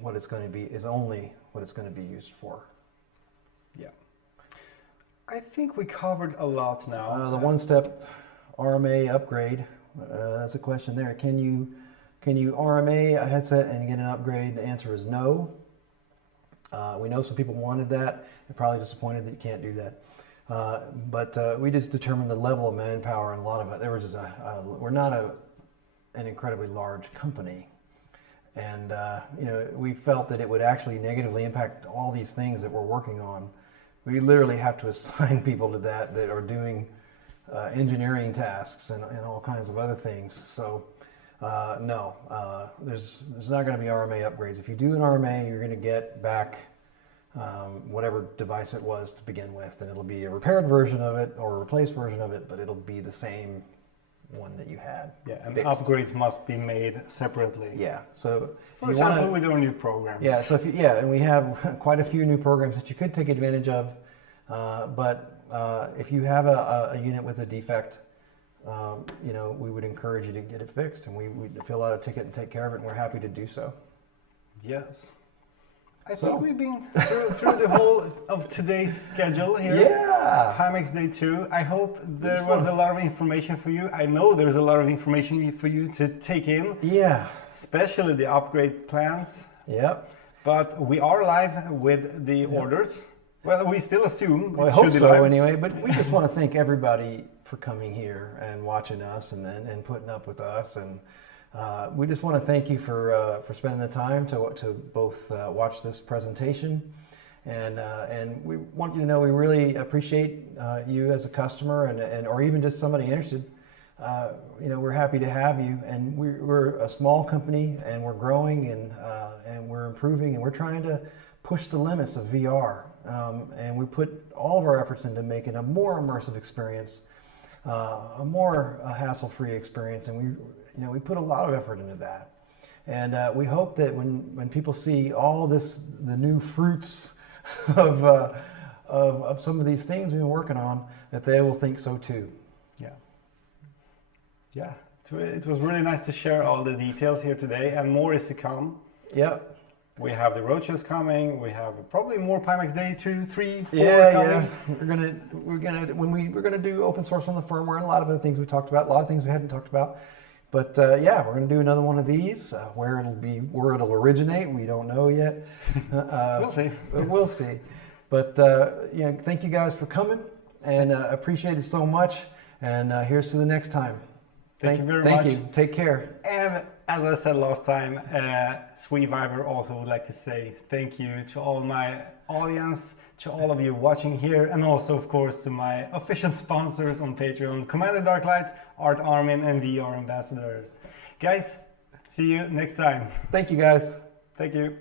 what it's going to be, is only what it's going to be used for. Yeah. I think we covered a lot now. The one-step RMA upgrade. That's a question there. Can you RMA a headset and get an upgrade? The answer is no. We know some people wanted that. They're probably disappointed that you can't do that. But we just determined the level of manpower and a lot of it. There was just we're not an incredibly large company, and we felt that it would actually negatively impact all these things that we're working on. We literally have to assign people to that are doing engineering tasks and all kinds of other things. So no, there's not going to be RMA upgrades. If you do an RMA, you're going to get back whatever device it was to begin with, and it'll be a repaired version of it or a replaced version of it, but it'll be the same one that you had. Yeah, and upgrades must be made separately. Yeah. So for example, with our new programs. Yeah. So and we have quite a few new programs that you could take advantage of. But if you have a unit with a defect, we would encourage you to get it fixed, and we fill out a ticket and take care of it, and we're happy to do so. Yes. I think we've been through the whole of today's schedule here. Yeah. Pimax Day 2. I hope there was a lot of information for you. I know there's a lot of information for you to take in. Yeah. Especially the upgrade plans. Yep. But we are live with the orders. Well, we still assume. Well, I hope so anyway, but we just want to thank everybody for coming here and watching us and putting up with us. And we just want to thank you for spending the time to both watch this presentation. And we want you to know we really appreciate you as a customer and or even just somebody interested. We're happy to have you, and we're a small company, and we're growing, and we're improving, and we're trying to push the limits of VR. And we put all of our efforts into making a more immersive experience, a more hassle-free experience, and we put a lot of effort into that. And we hope that when people see all the new fruits of some of these things we've been working on, that they will think so too. Yeah, it was really nice to share all the details here today, and more is to come. Yep. We have the roadshows coming. We have probably more Pimax Day 2, 3, 4 coming. Yeah. We're gonna do open source on the firmware and a lot of other things we talked about. A lot of things we hadn't talked about. But we're gonna do another one of these. Where it'll originate, we don't know yet. We'll see. We'll see. But thank you guys for coming, and appreciate it so much. And here's to the next time. Thank you very much. Thank you. Take care. And as I said last time, SweViver also would like to say thank you to all my audience, to all of you watching here, and also, of course, to my official sponsors on Patreon, Commander Darklight, Art Armin, and VR Ambassador. Guys, see you next time. Thank you, guys. Thank you.